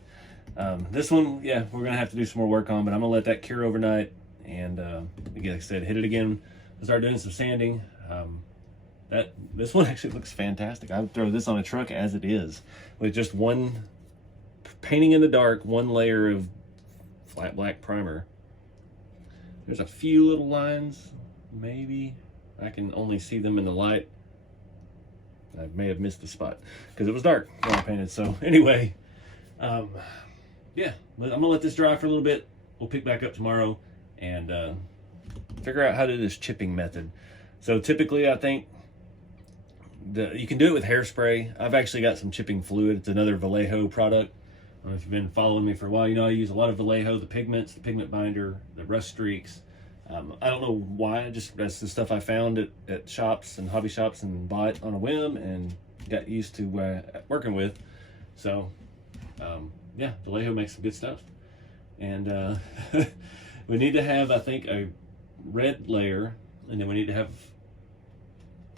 This one, yeah, we're gonna have to do some more work on, but I'm gonna let that cure overnight, and again, like I said, hit it again, start doing some sanding. This one actually looks fantastic. I would throw this on a truck as it is, with just one painting in the dark, one layer of flat black primer. There's a few little lines, maybe I can only see them in the light. I may have missed the spot because it was dark when I painted. So anyway, yeah, I'm gonna let this dry for a little bit. We'll pick back up tomorrow and figure out how to do this chipping method. So typically, I think you can do it with hairspray. I've actually got some chipping fluid. It's another Vallejo product. I don't know if you've been following me for a while. You know I use a lot of Vallejo, the pigments, the pigment binder, the rust streaks. I don't know why, just that's the stuff I found at shops and hobby shops and bought on a whim and got used to working with. So yeah, Vallejo makes some good stuff. And we need to have, I think, a red layer, and then we need to have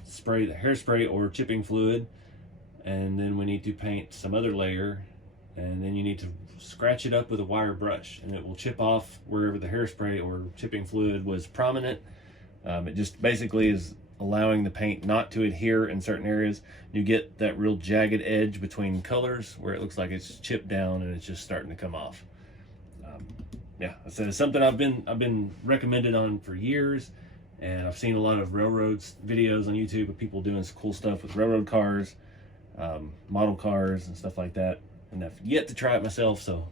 spray, the hairspray or chipping fluid, and then we need to paint some other layer, and then you need to scratch it up with a wire brush, and it will chip off wherever the hairspray or chipping fluid was prominent. It just basically is allowing the paint not to adhere in certain areas. You get that real jagged edge between colors where it looks like it's chipped down and it's just starting to come off. Yeah, I said it's something I've been recommended on for years, and I've seen a lot of railroads videos on YouTube of people doing some cool stuff with railroad cars, model cars and stuff like that. And I've yet to try it myself, so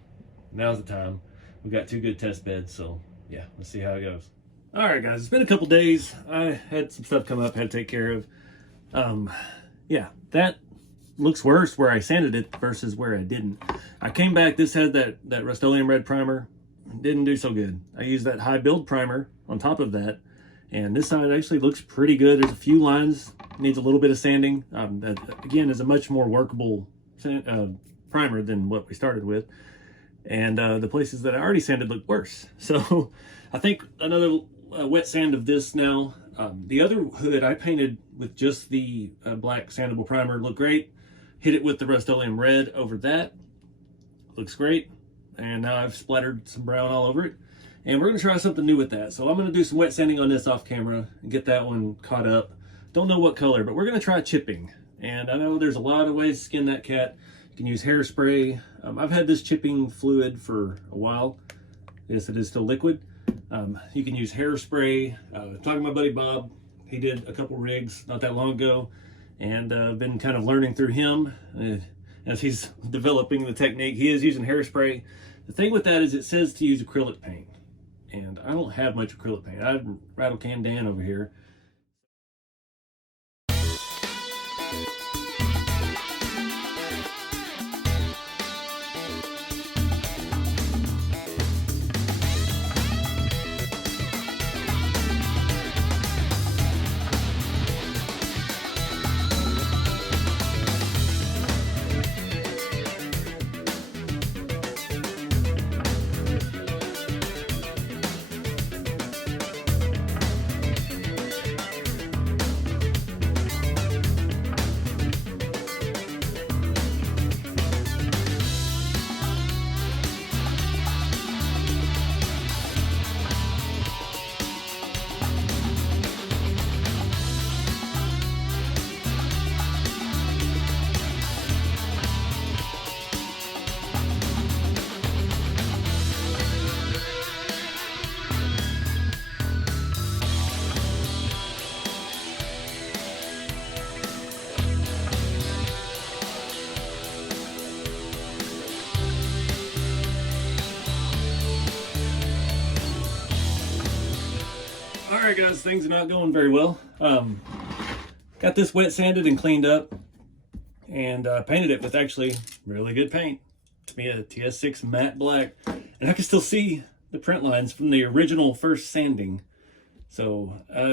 now's the time. We've got 2 good test beds, so yeah, let's see how it goes. All right, guys, it's been a couple days. I had some stuff come up, had to take care of. Yeah, that looks worse where I sanded it versus where I didn't. I came back, this had that Rust-Oleum red primer. Didn't do so good. I used that high build primer on top of that, and this side actually looks pretty good. There's a few lines, needs a little bit of sanding. That, again, is a much more workable primer than what we started with, and the places that I already sanded look worse. So I think another wet sand of this now. The other hood I painted with just the black sandable primer, looked great. Hit it with the Rust-Oleum red over that, looks great. And now I've splattered some brown all over it, and we're gonna try something new with that. So I'm gonna do some wet sanding on this off camera and get that one caught up. Don't know what color, but we're gonna try chipping. And I know there's a lot of ways to skin that cat. You can use hairspray. I've had this chipping fluid for a while. Yes, it is still liquid. You can use hairspray. Talking to my buddy Bob, he did a couple rigs not that long ago, and I've been kind of learning through him as he's developing the technique. He is using hairspray. The thing with that is it says to use acrylic paint, and I don't have much acrylic paint. I have Rattle Can Dan over here. All right, guys, things are not going very well. Got this wet sanded and cleaned up, and painted it with actually really good paint. To me, a TS6 matte black, and I can still see the print lines from the original first sanding. So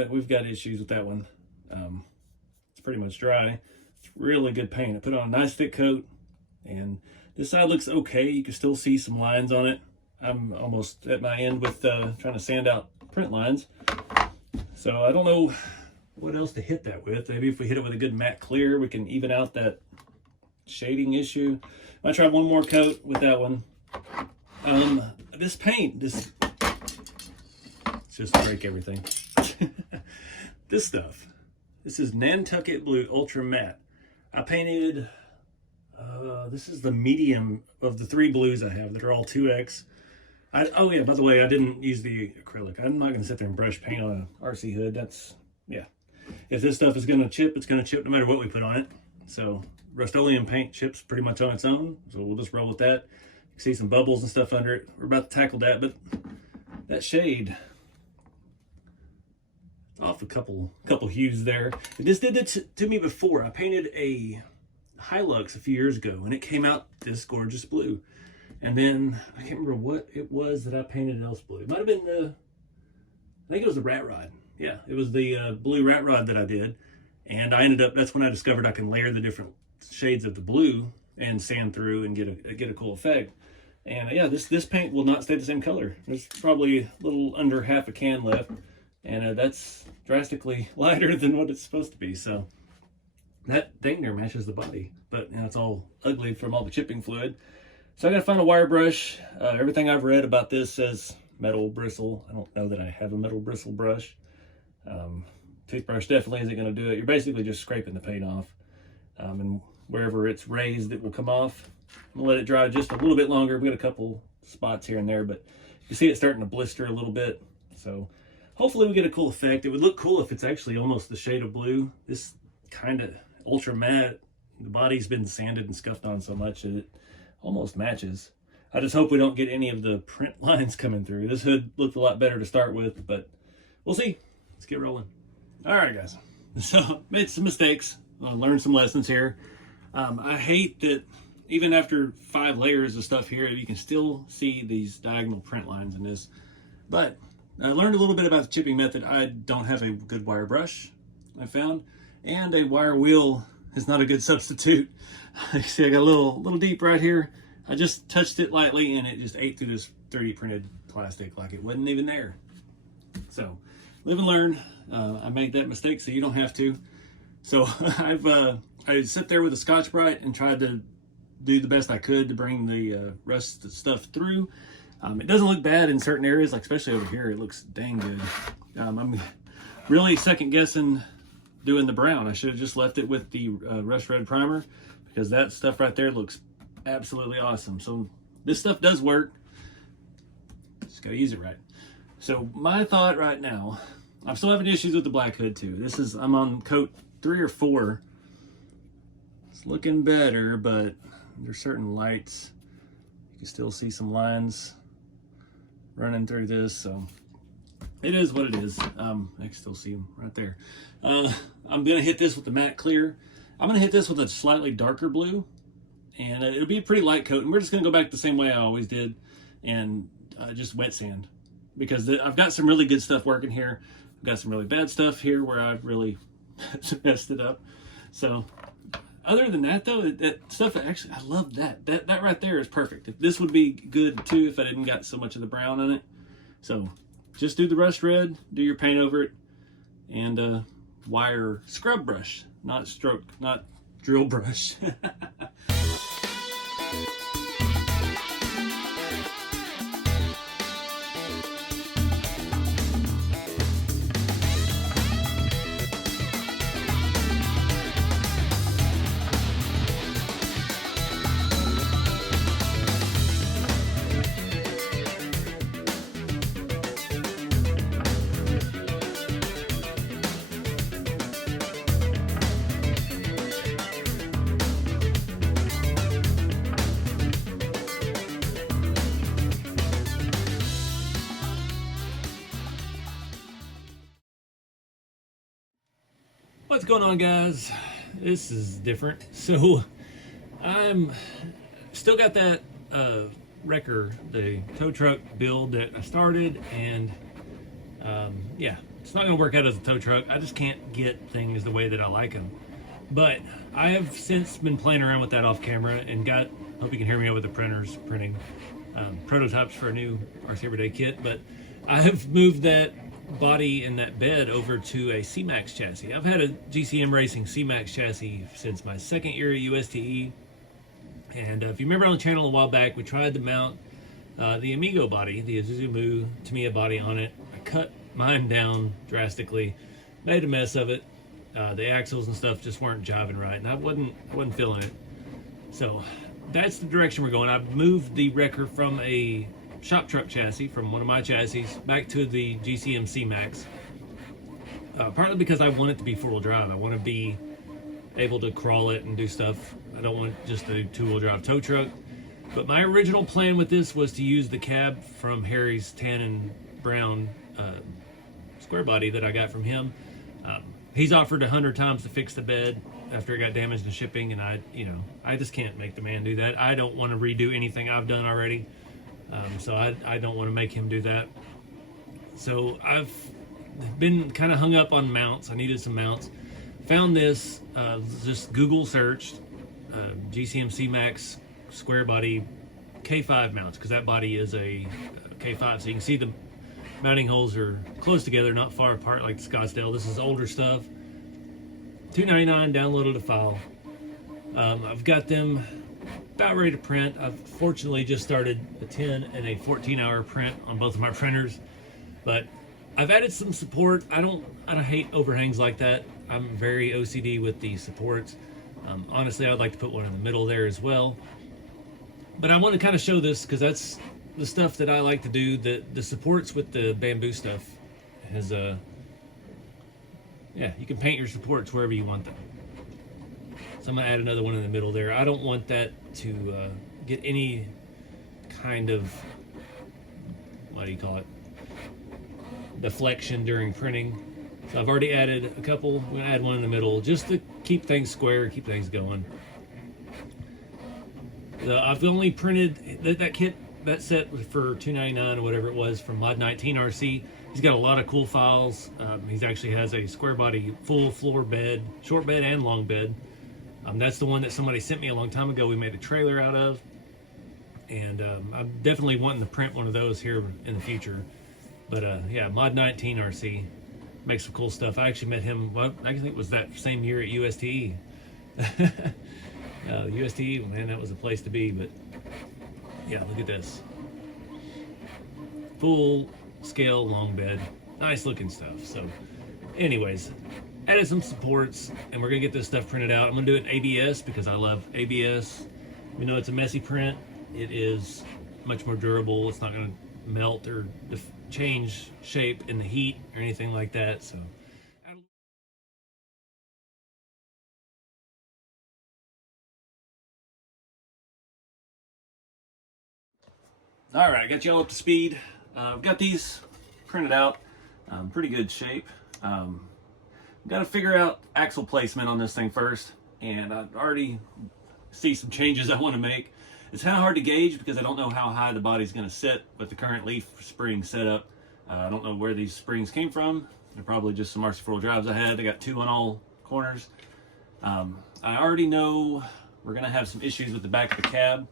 we've got issues with that one. It's pretty much dry. It's really good paint. I put on a nice thick coat, and this side looks okay. You can still see some lines on it. I'm almost at my end with trying to sand out print lines. So I don't know what else to hit that with. Maybe if we hit it with a good matte clear, we can even out that shading issue. I might try one more coat with that one, This paint, let's just break everything. This stuff, this is Nantucket Blue Ultra Matte. I painted, this is the medium of the 3 blues I have that are all 2X. Oh yeah, by the way, I didn't use the acrylic. I'm not gonna sit there and brush paint on an RC hood. That's, yeah. If this stuff is gonna chip, it's gonna chip no matter what we put on it. So Rust-Oleum paint chips pretty much on its own. So we'll just roll with that. You can see some bubbles and stuff under it. We're about to tackle that, but that shade, off a couple hues there. This did it to me before. I painted a Hilux a few years ago and it came out this gorgeous blue. And then I can't remember what it was that I painted else blue. It might have been the, I think it was the rat rod. Yeah, it was the blue rat rod that I did. And I ended up, that's when I discovered I can layer the different shades of the blue and sand through and get a cool effect. And yeah, this paint will not stay the same color. There's probably a little under half a can left. And that's drastically lighter than what it's supposed to be. So that thing there matches the body, but you know, it's all ugly from all the chipping fluid. So I gotta find a wire brush. Everything I've read about this says metal bristle. I don't know that I have a metal bristle brush. Toothbrush definitely isn't gonna do it. You're basically just scraping the paint off. And wherever it's raised, it will come off. I'm gonna let it dry just a little bit longer. We got a couple spots here and there, but you see it starting to blister a little bit. So hopefully we get a cool effect. It would look cool if it's actually almost the shade of blue. This kind of ultra matte, the body's been sanded and scuffed on so much that it almost matches. I just hope we don't get any of the print lines coming through. This hood looked a lot better to start with, but we'll see. Let's get rolling. All right, guys. So made some mistakes. Learned some lessons here. I hate that even after 5 layers of stuff here, you can still see these diagonal print lines in this. But I learned a little bit about the chipping method. I don't have a good wire brush, I found, and a wire wheel is not a good substitute. You see I got a little deep right here. I just touched it lightly and it just ate through this 3D printed plastic like it wasn't even there. So live and learn. I made that mistake so you don't have to. So I sat there with a Scotch-Brite and tried to do the best I could to bring the rust stuff through. It doesn't look bad in certain areas, like especially over here. It looks dang good. I'm really second guessing doing the brown. I should have just left it with the Rust Red primer because that stuff right there looks absolutely awesome. So this stuff does work. Just gotta use it right. So my thought right now, I'm still having issues with the black hood too. I'm on coat 3 or 4. It's looking better, but there's certain lights. You can still see some lines running through this, so it is what it is. I can still see them right there. I'm gonna hit this with the matte clear. I'm gonna hit this with a slightly darker blue, and it'll be a pretty light coat. And we're just gonna go back the same way I always did, and just wet sand, because I've got some really good stuff working here. I've got some really bad stuff here where I've really messed it up. So other than that though, that stuff, actually, I love that. That right there is perfect. This would be good too if I didn't got so much of the brown in it. So just do the Rust Red, do your paint over it, and wire scrub brush, not drill brush. What's going on, guys? This is different. So I'm still got that wrecker, the tow truck build that I started, and yeah, it's not gonna work out as a tow truck. I just can't get things the way that I like them. But I have since been playing around with that off camera and hope you can hear me over the printers printing prototypes for a new RC Everyday kit. But I have moved that body and that bed over to a CMAX chassis. I've had a GCM Racing CMAX chassis since my 2nd year at USTE, and if you remember on the channel a while back, we tried to mount The Amigo body, the Isuzu Tamiya body on it. I cut mine down drastically, made a mess of it. The axles and stuff just weren't jiving right, and I wasn't feeling it. So that's the direction we're going. I've moved the wrecker from a shop truck chassis, from one of my chassis, back to the GCM CMAX. Partly because I want it to be four-wheel drive. I want to be able to crawl it and do stuff. I don't want just a two-wheel drive tow truck. But my original plan with this was to use the cab from Harry's tan and brown square body that I got from him. He's offered 100 times to fix the bed after it got damaged in shipping, and I just can't make the man do that. I don't want to redo anything I've done already, so I don't want to make him do that. So I've been kind of hung up on mounts. I needed some mounts. Found this, just Google searched GCM CMAX square body K5 mounts, because that body is a K5, so you can see the mounting holes are close together, not far apart like the Scottsdale. This is older stuff. $2.99, downloaded a file. I've got them about ready to print. I've fortunately just started a 10 and a 14-hour print on both of my printers, but I've added some support. I don't hate overhangs like that. I'm very OCD with the supports. Honestly, I'd like to put one in the middle there as well. But I want to kind of show this because that's the stuff that I like to do. The supports with the Bambu stuff has yeah, you can paint your supports wherever you want them. So I'm gonna add another one in the middle there. I don't want that to get any kind of, what do you call it, deflection during printing. So I've already added a couple. I'm gonna add one in the middle just to keep things square, keep things going. I've only printed that kit, that set was for $2.99 or whatever it was from Mod 19 RC. He's got a lot of cool files. He actually has a square body full floor bed, short bed and long bed. That's the one that somebody sent me a long time ago. We made a trailer out of, and I'm definitely wanting to print one of those here in the future. But yeah, Mod 19 RC makes some cool stuff. I actually met him, well, I think it was that same year at USTE. USTE, man, that was a place to be. But yeah, look at this. Full scale long bed. Nice looking stuff. So anyways, added some supports, and we're gonna get this stuff printed out. I'm gonna do it in ABS because I love ABS. You know, it's a messy print. It is much more durable. It's not gonna melt or change shape in the heat or anything like that. So all right, I got y'all up to speed. I've got these printed out, pretty good shape. Got to figure out axle placement on this thing first, and I already see some changes I want to make. It's kind of hard to gauge because I don't know how high the body's going to sit with the current leaf spring setup. I don't know where these springs came from. They're probably just some RC4 drives I had. I got 2 on all corners. I already know we're going to have some issues with the back of the cab.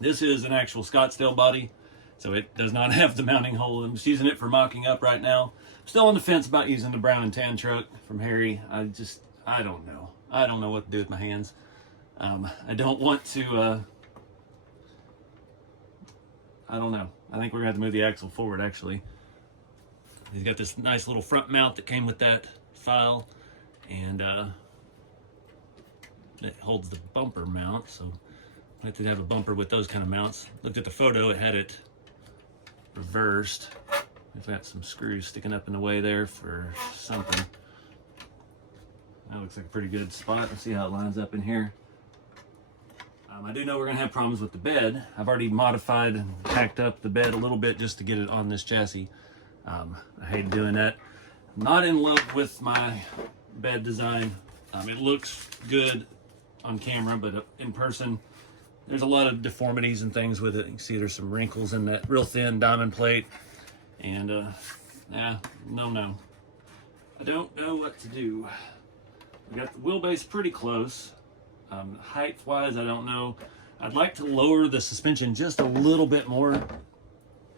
This is an actual Scottsdale body, so it does not have the mounting hole. I'm just using it for mocking up right now. Still on the fence about using the brown and tan truck from Harry. I don't know. I don't know what to do with my hands. I don't want to, I don't know. I think we're gonna have to move the axle forward, actually. He's got this nice little front mount that came with that file, and it holds the bumper mount, so I have to have a bumper with those kind of mounts. Looked at the photo, it had it reversed. We've got some screws sticking up in the way there for something. That looks like a pretty good spot. Let's see how it lines up in here. I do know we're gonna have problems with the bed. I've already modified and packed up the bed a little bit just to get it on this chassis. I hate doing that. I'm not in love with my bed design. It looks good on camera, but in person, there's a lot of deformities and things with it. You can see there's some wrinkles in that real thin diamond plate. And yeah, no. I don't know what to do. We got the wheelbase pretty close. Height-wise, I don't know. I'd like to lower the suspension just a little bit more.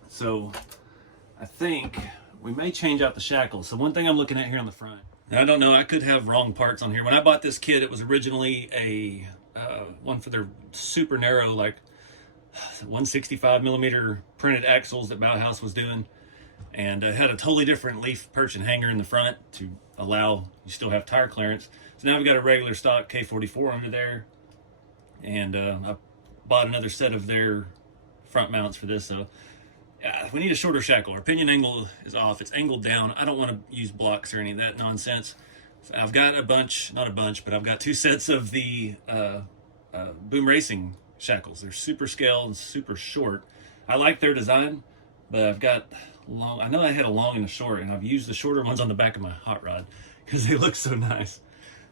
So I think we may change out the shackles. So one thing I'm looking at here on the front, and I don't know, I could have wrong parts on here. When I bought this kit, it was originally a one for their super narrow, like 165 millimeter printed axles that Bauhaus was doing, and it had a totally different leaf perch and hanger in the front to allow you still have tire clearance. So now we've got a regular stock K44 under there, and I bought another set of their front mounts for this. So we need a shorter shackle. Our pinion angle is off. It's angled down. I don't want to use blocks or any of that nonsense. So I've got a bunch, not a bunch, but I've got 2 sets of the Boom Racing shackles. They're super scale and super short. I like their design, but I've got long. I know I had a long and a short, and I've used the shorter ones on the back of my hot rod because they look so nice.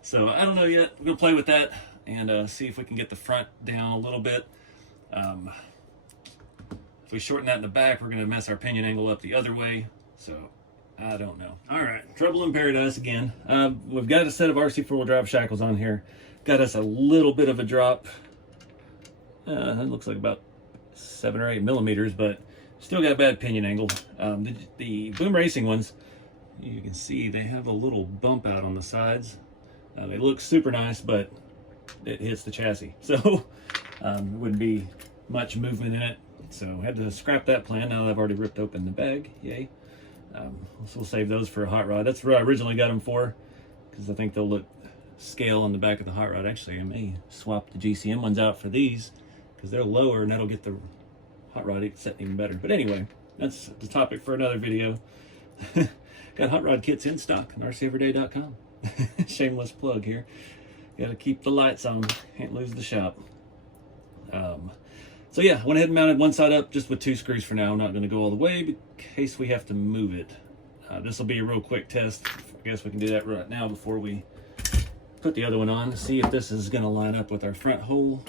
So I don't know yet. We're gonna play with that and see if we can get the front down a little bit. If we shorten that in the back, we're gonna mess our pinion angle up the other way. So I don't know. All right, trouble in paradise again. We've got a set of RC 4-wheel drive shackles on here. Got us a little bit of a drop. It looks like about 7 or 8 millimeters, but still got a bad pinion angle. The Boom Racing ones, you can see they have a little bump out on the sides. They look super nice, but it hits the chassis. So wouldn't be much movement in it. So I had to scrap that plan. Now that I've already ripped open the bag, yay. So we'll save those for a hot rod. That's what I originally got them for, because I think they'll look scale on the back of the hot rod. Actually, I may swap the GCM ones out for these, because they're lower and that'll get the hot rod set even better. But anyway, that's the topic for another video. Got hot rod kits in stock on rceveryday.com. Shameless plug here. Gotta keep the lights on, can't lose the shop. So yeah, I went ahead and mounted one side up just with 2 screws for now. I'm not gonna go all the way in case we have to move it. This will be a real quick test. I guess we can do that right now before we put the other one on. See if this is gonna line up with our front hole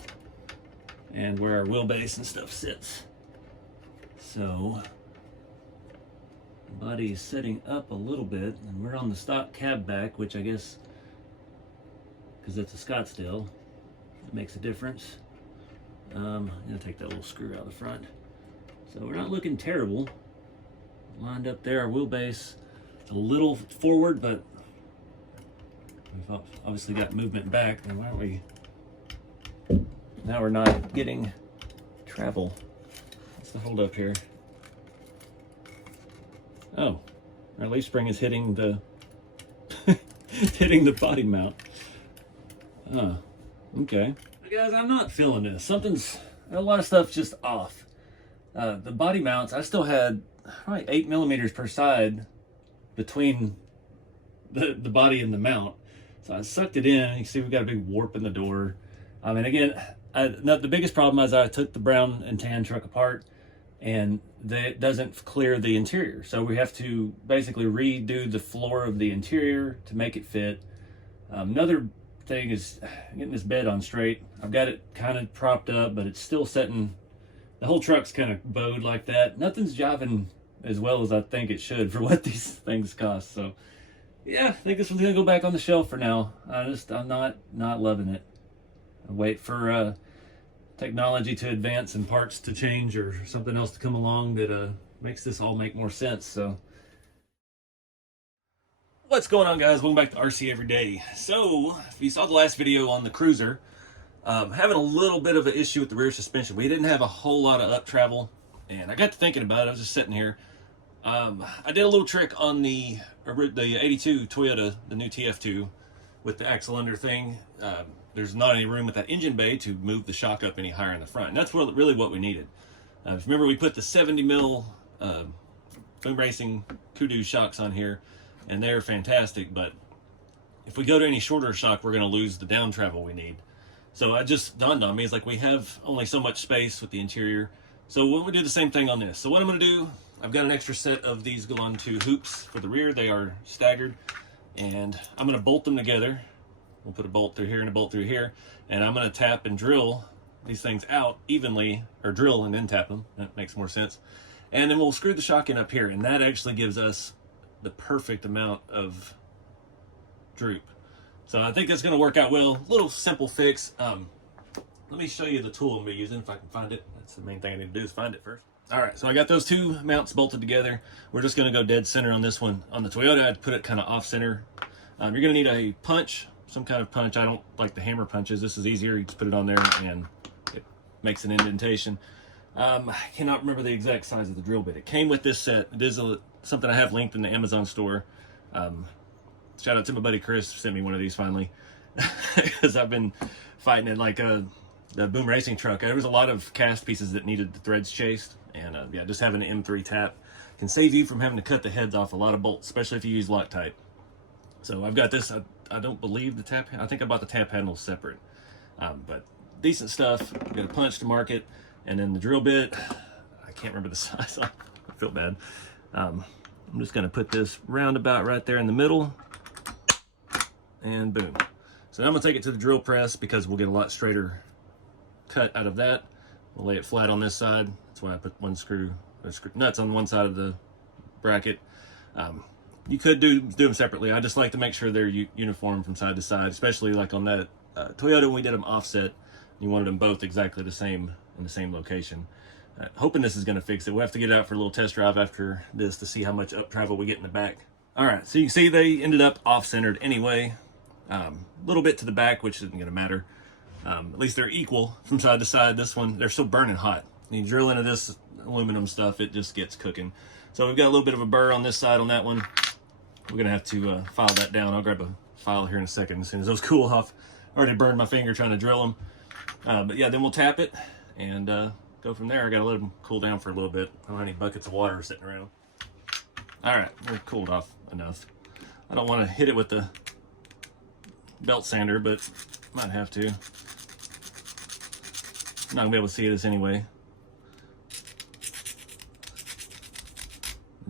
and where our wheelbase and stuff sits. So the body is setting up a little bit, and we're on the stock cab back, which I guess, because it's a Scottsdale, it makes a difference. I'm gonna take that little screw out of the front. So we're not looking terrible. Lined up there, our wheelbase a little forward, but we've obviously got movement back. Then why aren't we? Now we're not getting travel. What's the hold up here? Oh, our leaf spring is hitting the hitting the body mount. Okay. Guys, I'm not feeling this. A lot of stuff's just off. The body mounts, I still had probably 8 millimeters per side between the body and the mount. So I sucked it in. You can see we've got a big warp in the door. I mean, again, the biggest problem is I took the brown and tan truck apart, and it doesn't clear the interior. So we have to basically redo the floor of the interior to make it fit. Another thing is getting this bed on straight. I've got it kind of propped up, but it's still setting. The whole truck's kind of bowed like that. Nothing's jiving as well as I think it should for what these things cost. So yeah, I think this one's gonna go back on the shelf for now. I'm not loving it. I wait for technology to advance and parts to change or something else to come along that makes this all make more sense. So what's going on, guys? Welcome back to RC Everyday. So if you saw the last video on the Cruiser, having a little bit of an issue with the rear suspension. We didn't have a whole lot of up travel, and I got to thinking about it. I was just sitting here. I did a little trick on the 82 Toyota, the new TF2, with the axle under thing. There's not any room with that engine bay to move the shock up any higher in the front, and that's really what we needed. Remember, we put the 70 mil Boom Racing Kudu shocks on here, and they're fantastic, but if we go to any shorter shock, we're going to lose the down travel we need. So it just dawned on me, it's like we have only so much space with the interior. So we'll do the same thing on this. So what I'm going to do, I've got an extra set of these Galan 2 hoops for the rear. They are staggered, and I'm going to bolt them together. We'll put a bolt through here and a bolt through here, and I'm going to tap and drill these things out evenly, or drill and then tap them. That makes more sense. And then we'll screw the shock in up here, and that actually gives us the perfect amount of droop. So I think that's going to work out well. Little simple fix. Let me show you the tool I'm going to be using if I can find it. That's the main thing I need to do is find it first. All right, so I got those 2 mounts bolted together. We're just going to go dead center on this one. On the Toyota, I'd put it kind of off center. You're going to need a punch, some kind of punch. I don't like the hammer punches. This is easier. You just put it on there and it makes an indentation. I cannot remember the exact size of the drill bit. It came with this set. It is something I have linked in the Amazon store. Shout out to my buddy Chris, sent me one of these finally, because I've been fighting it like the Boom Racing truck. There was a lot of cast pieces that needed the threads chased, and yeah, just having an M3 tap can save you from having to cut the heads off a lot of bolts, especially if you use Loctite. So I've got this. I don't believe the tap. I think I bought the tap handle separate, but decent stuff. Got a punch to mark it, and then the drill bit. I can't remember the size. I feel bad. I'm just going to put this roundabout right there in the middle, and boom. So now I'm going to take it to the drill press because we'll get a lot straighter cut out of that. We'll lay it flat on this side. That's why I put one screw nuts on one side of the bracket. You could do them separately. I just like to make sure they're uniform from side to side, especially like on that Toyota when we did them offset. You wanted them both exactly the same in the same location. Hoping this is going to fix it. We'll have to get it out for a little test drive after this to see how much up travel we get in the back. All right, so you can see they ended up off-centered anyway. A little bit to the back, which isn't going to matter. At least they're equal from side to side. This one, they're still burning hot. When you drill into this aluminum stuff, it just gets cooking. So we've got a little bit of a burr on this side on that one. We're going to have to file that down. I'll grab a file here in a second as soon as those cool off. I already burned my finger trying to drill them. But yeah, then we'll tap it and go from there. I got to let them cool down for a little bit. I don't have any buckets of water sitting around. All right, they're cooled off enough. I don't want to hit it with the belt sander, but might have to. I'm not gonna be able to see this anyway.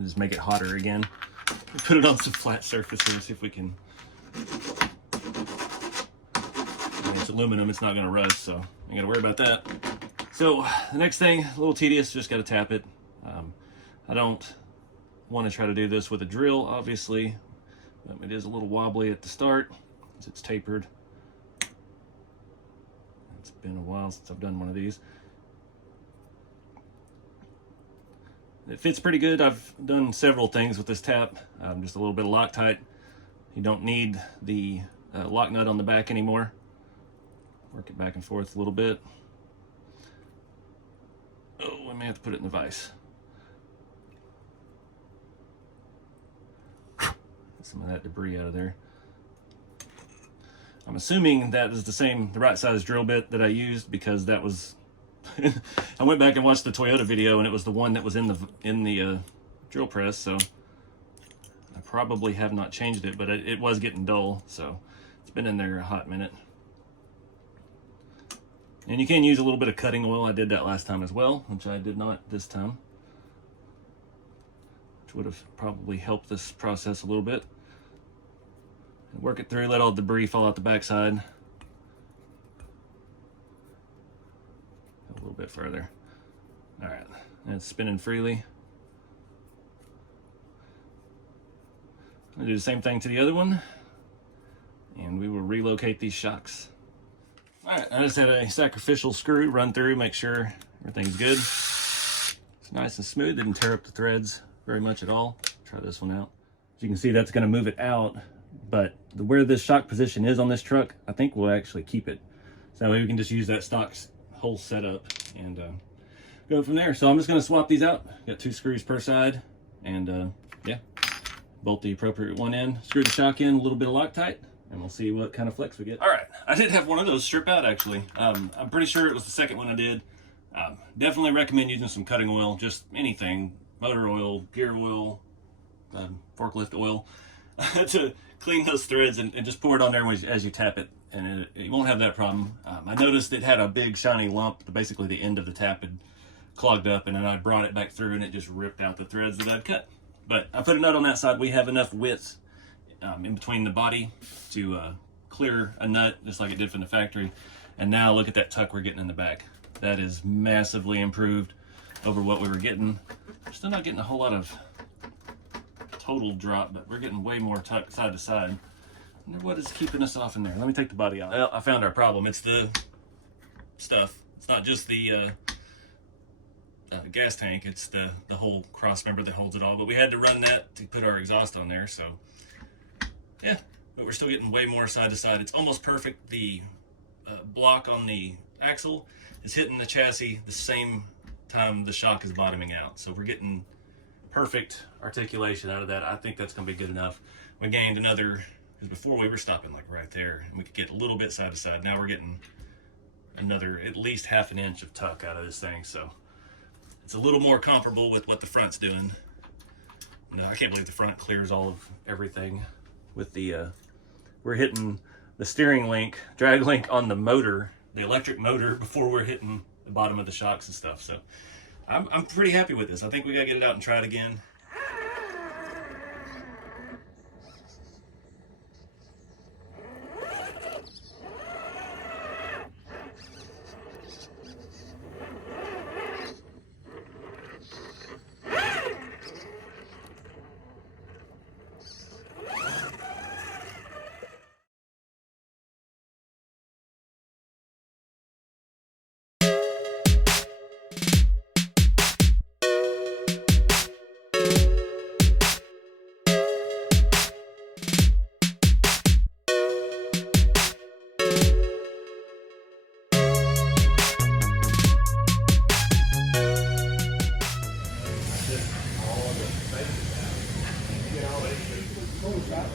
Just make it hotter again. Put it on some flat surface here and see if we can. It's aluminum, it's not gonna rust, so I gotta worry about that. So the next thing, a little tedious, just gotta tap it. I don't want to try to do this with a drill, obviously. It is a little wobbly at the start as it's tapered. It's been a while since I've done one of these. It fits pretty good. I've done several things with this tap. Just a little bit of Loctite. You don't need the lock nut on the back anymore. Work it back and forth a little bit. Oh, I may have to put it in the vise. Some of that debris out of there. I'm assuming that is the right size drill bit that I used, because that was I went back and watched the Toyota video and it was the one that was in the drill press, so I probably have not changed it, but it was getting dull, so it's been in there a hot minute. And you can use a little bit of cutting oil. I did that last time as well, which I did not this time, which would have probably helped this process a little bit. Work it through, let all the debris fall out the backside. A little bit further. All right, and it's spinning freely. I'll do the same thing to the other one, and we will relocate these shocks. All right, I just had a sacrificial screw run through, make sure everything's good. It's nice and smooth, didn't tear up the threads very much at all. Try this one out. As you can see, that's gonna move it out, but where this shock position is on this truck, I think we'll actually keep it. So that way we can just use that stock whole setup and go from there. So I'm just gonna swap these out. Got 2 screws per side, and yeah, bolt the appropriate one in, screw the shock in, a little bit of Loctite, and we'll see what kind of flex we get. All right, I did have one of those strip out actually. I'm pretty sure it was the second one I did. Definitely recommend using some cutting oil, just anything, motor oil, gear oil, forklift oil, to clean those threads and just pour it on there as you tap it, and it won't have that problem. I noticed it had a big shiny lump, basically the end of the tap had clogged up, and then I brought it back through and it just ripped out the threads that I'd cut. But I put a nut on that side. We have enough width in between the body to clear a nut just like it did from the factory. And now look at that tuck we're getting in the back. That is massively improved over what we were getting. We're still not getting a whole lot of total drop, but we're getting way more tuck side to side. I wonder what is keeping us off in there. Let me take the body out. Well, I found our problem. It's the stuff. It's not just the gas tank, it's the whole cross member that holds it all. But we had to run that to put our exhaust on there, so yeah. But we're still getting way more side to side. It's almost perfect. The block on the axle is hitting the chassis the same time the shock is bottoming out. So we're getting perfect articulation out of that. I think that's going to be good enough. We gained another, because before we were stopping like right there, and we could get a little bit side to side. Now we're getting another at least ½ an inch of tuck out of this thing. So it's a little more comparable with what the front's doing. No, I can't believe the front clears all of everything with the, we're hitting the steering link, drag link on the motor, the electric motor, before we're hitting the bottom of the shocks and stuff. So I'm pretty happy with this. I think we gotta get it out and try it again.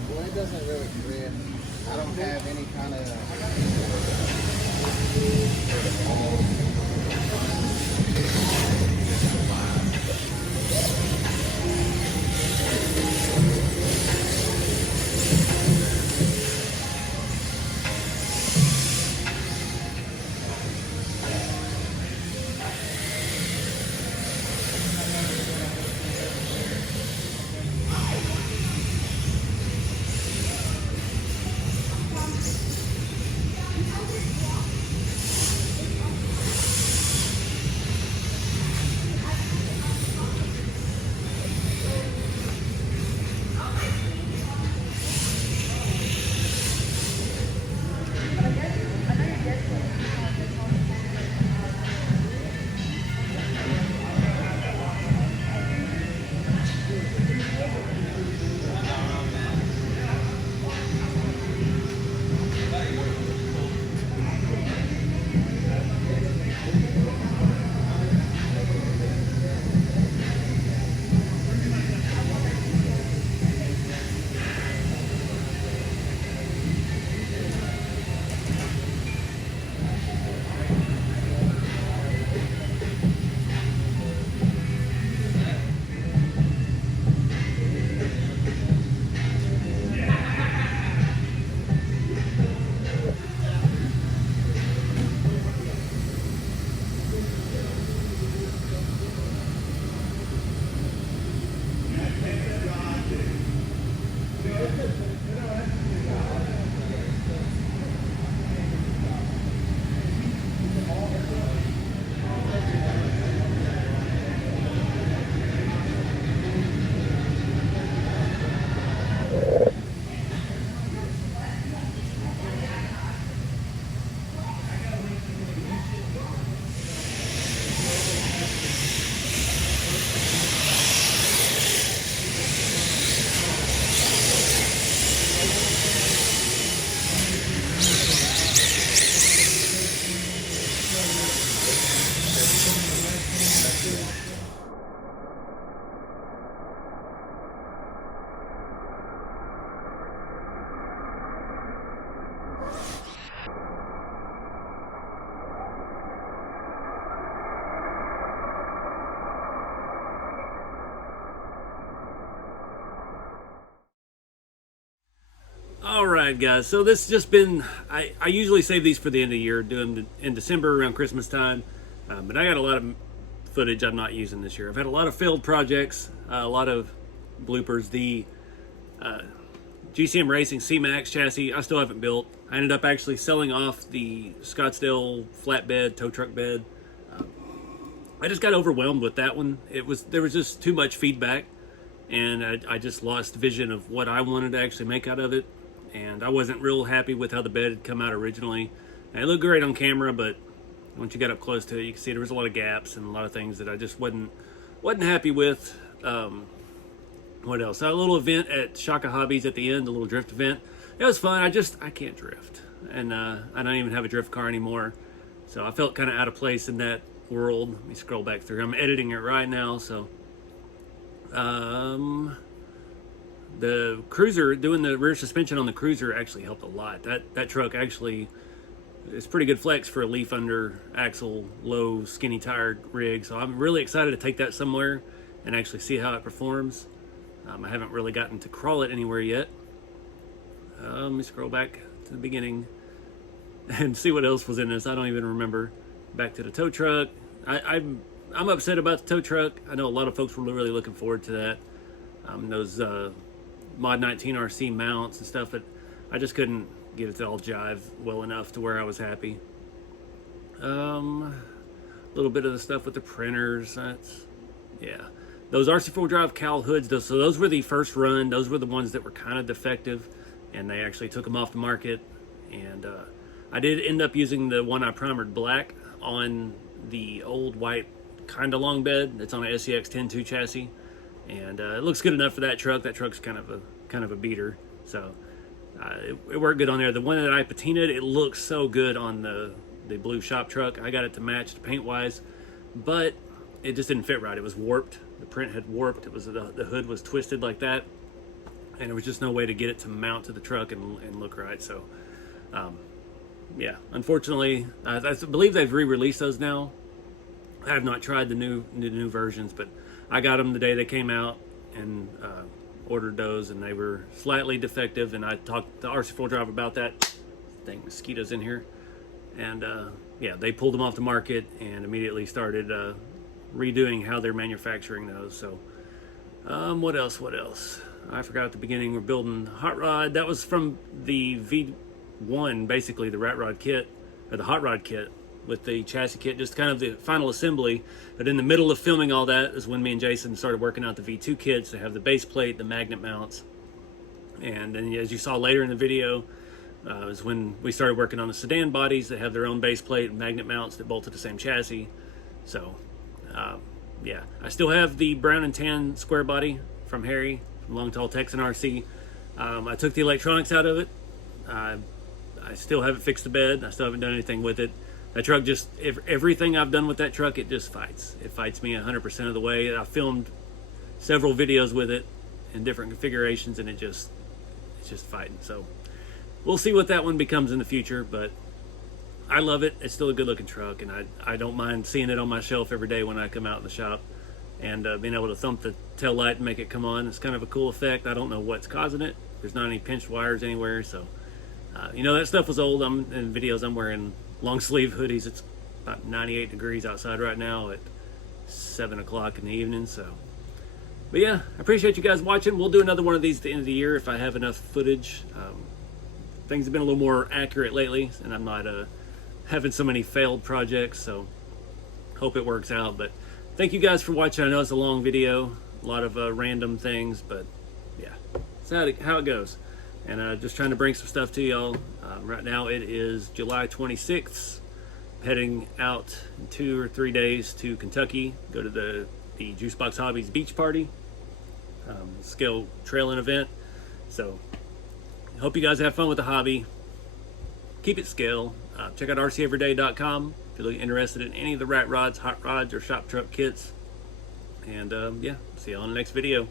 Well, it doesn't really grip. I don't have any kind of... All right, guys. So this has just been, I usually save these for the end of the year, do them in December around Christmas time. But I got a lot of footage I'm not using this year. I've had a lot of failed projects, a lot of bloopers. The GCM Racing CMAX chassis, I still haven't built. I ended up actually selling off the Scottsdale flatbed, tow truck bed. I just got overwhelmed with that one. There was just too much feedback, and I just lost vision of what I wanted to actually make out of it. And I wasn't real happy with how the bed had come out originally. And it looked great on camera, but once you got up close to it, you can see there was a lot of gaps and a lot of things that I just wasn't happy with. What else? A little event at Shaka Hobbies at the end, a little drift event. It was fun. I can't drift, and I don't even have a drift car anymore. So I felt kind of out of place in that world. Let me scroll back through. I'm editing it right now, so the Cruiser, doing the rear suspension on the Cruiser actually helped a lot. That truck actually is pretty good flex for a leaf under axle, low, skinny tired rig. So I'm really excited to take that somewhere and actually see how it performs. I haven't really gotten to crawl it anywhere yet. Let me scroll back to the beginning and see what else was in this. I don't even remember. Back to the tow truck. I'm upset about the tow truck. I know a lot of folks were really looking forward to that. Those Mod 19 RC mounts and stuff, but I just couldn't get it to all jive well enough to where I was happy. A little bit of the stuff with the printers. Yeah. Those RC4 drive cowl hoods, so those were the first run. Those were the ones that were kind of defective, and they actually took them off the market. And I did end up using the one I primered black on the old white kind of long bed that's on a SCX 10.2 chassis, and it looks good enough for that truck. That truck's kind of a beater, so it worked good on there. The one that I patinaed, it looks so good on the blue shop truck. I got it to match the paint wise, but it just didn't fit right. It was warped. The print had warped. It was the hood was twisted like that, and there was just no way to get it to mount to the truck and look right. So yeah, unfortunately, I believe they've re-released those now. I have not tried the new versions, but I got them the day they came out and ordered those, and they were slightly defective. And I talked to RC4 Drive about that. Dang, mosquitoes in here. And yeah, they pulled them off the market and immediately started redoing how they're manufacturing those. So what else? I forgot at the beginning. We're building hot rod. That was from the V1, basically the rat rod kit, or the hot rod kit with the chassis kit, just kind of the final assembly. But in the middle of filming all that is when me and Jason started working out the V2 kits. They have the base plate, the magnet mounts, and then as you saw later in the video, is when we started working on the sedan bodies that have their own base plate and magnet mounts that bolt to the same chassis. So yeah, I still have the brown and tan square body from Harry from Long Tall Texan RC. I took the electronics out of it. I still haven't fixed the bed. I still haven't done anything with it. That truck just, everything I've done with that truck, it just fights. It fights me 100% of the way. I filmed several videos with it in different configurations, and it's just fighting. So we'll see what that one becomes in the future, but I love it. It's still a good looking truck, and I don't mind seeing it on my shelf every day when I come out in the shop, and being able to thump the tail light and make it come on. It's kind of a cool effect. I don't know what's causing it. There's not any pinched wires anywhere, so you know, that stuff was old. In videos I'm wearing long sleeve hoodies. It's about 98 degrees outside right now at 7 o'clock in the evening. So, but yeah, I appreciate you guys watching. We'll do another one of these at the end of the year if I have enough footage. Things have been a little more accurate lately, and I'm not having so many failed projects, so hope it works out. But thank you guys for watching. I know it's a long video, a lot of random things, but yeah, it's how it goes. And just trying to bring some stuff to y'all. Right now it is July 26th, heading out in 2 or 3 days to Kentucky, go to the Juicebox Hobbies beach party, scale trailing event. So hope you guys have fun with the hobby. Keep it scale. Check out rceveryday.com if you're interested in any of the rat rods, hot rods, or shop truck kits. And yeah, see you on the next video.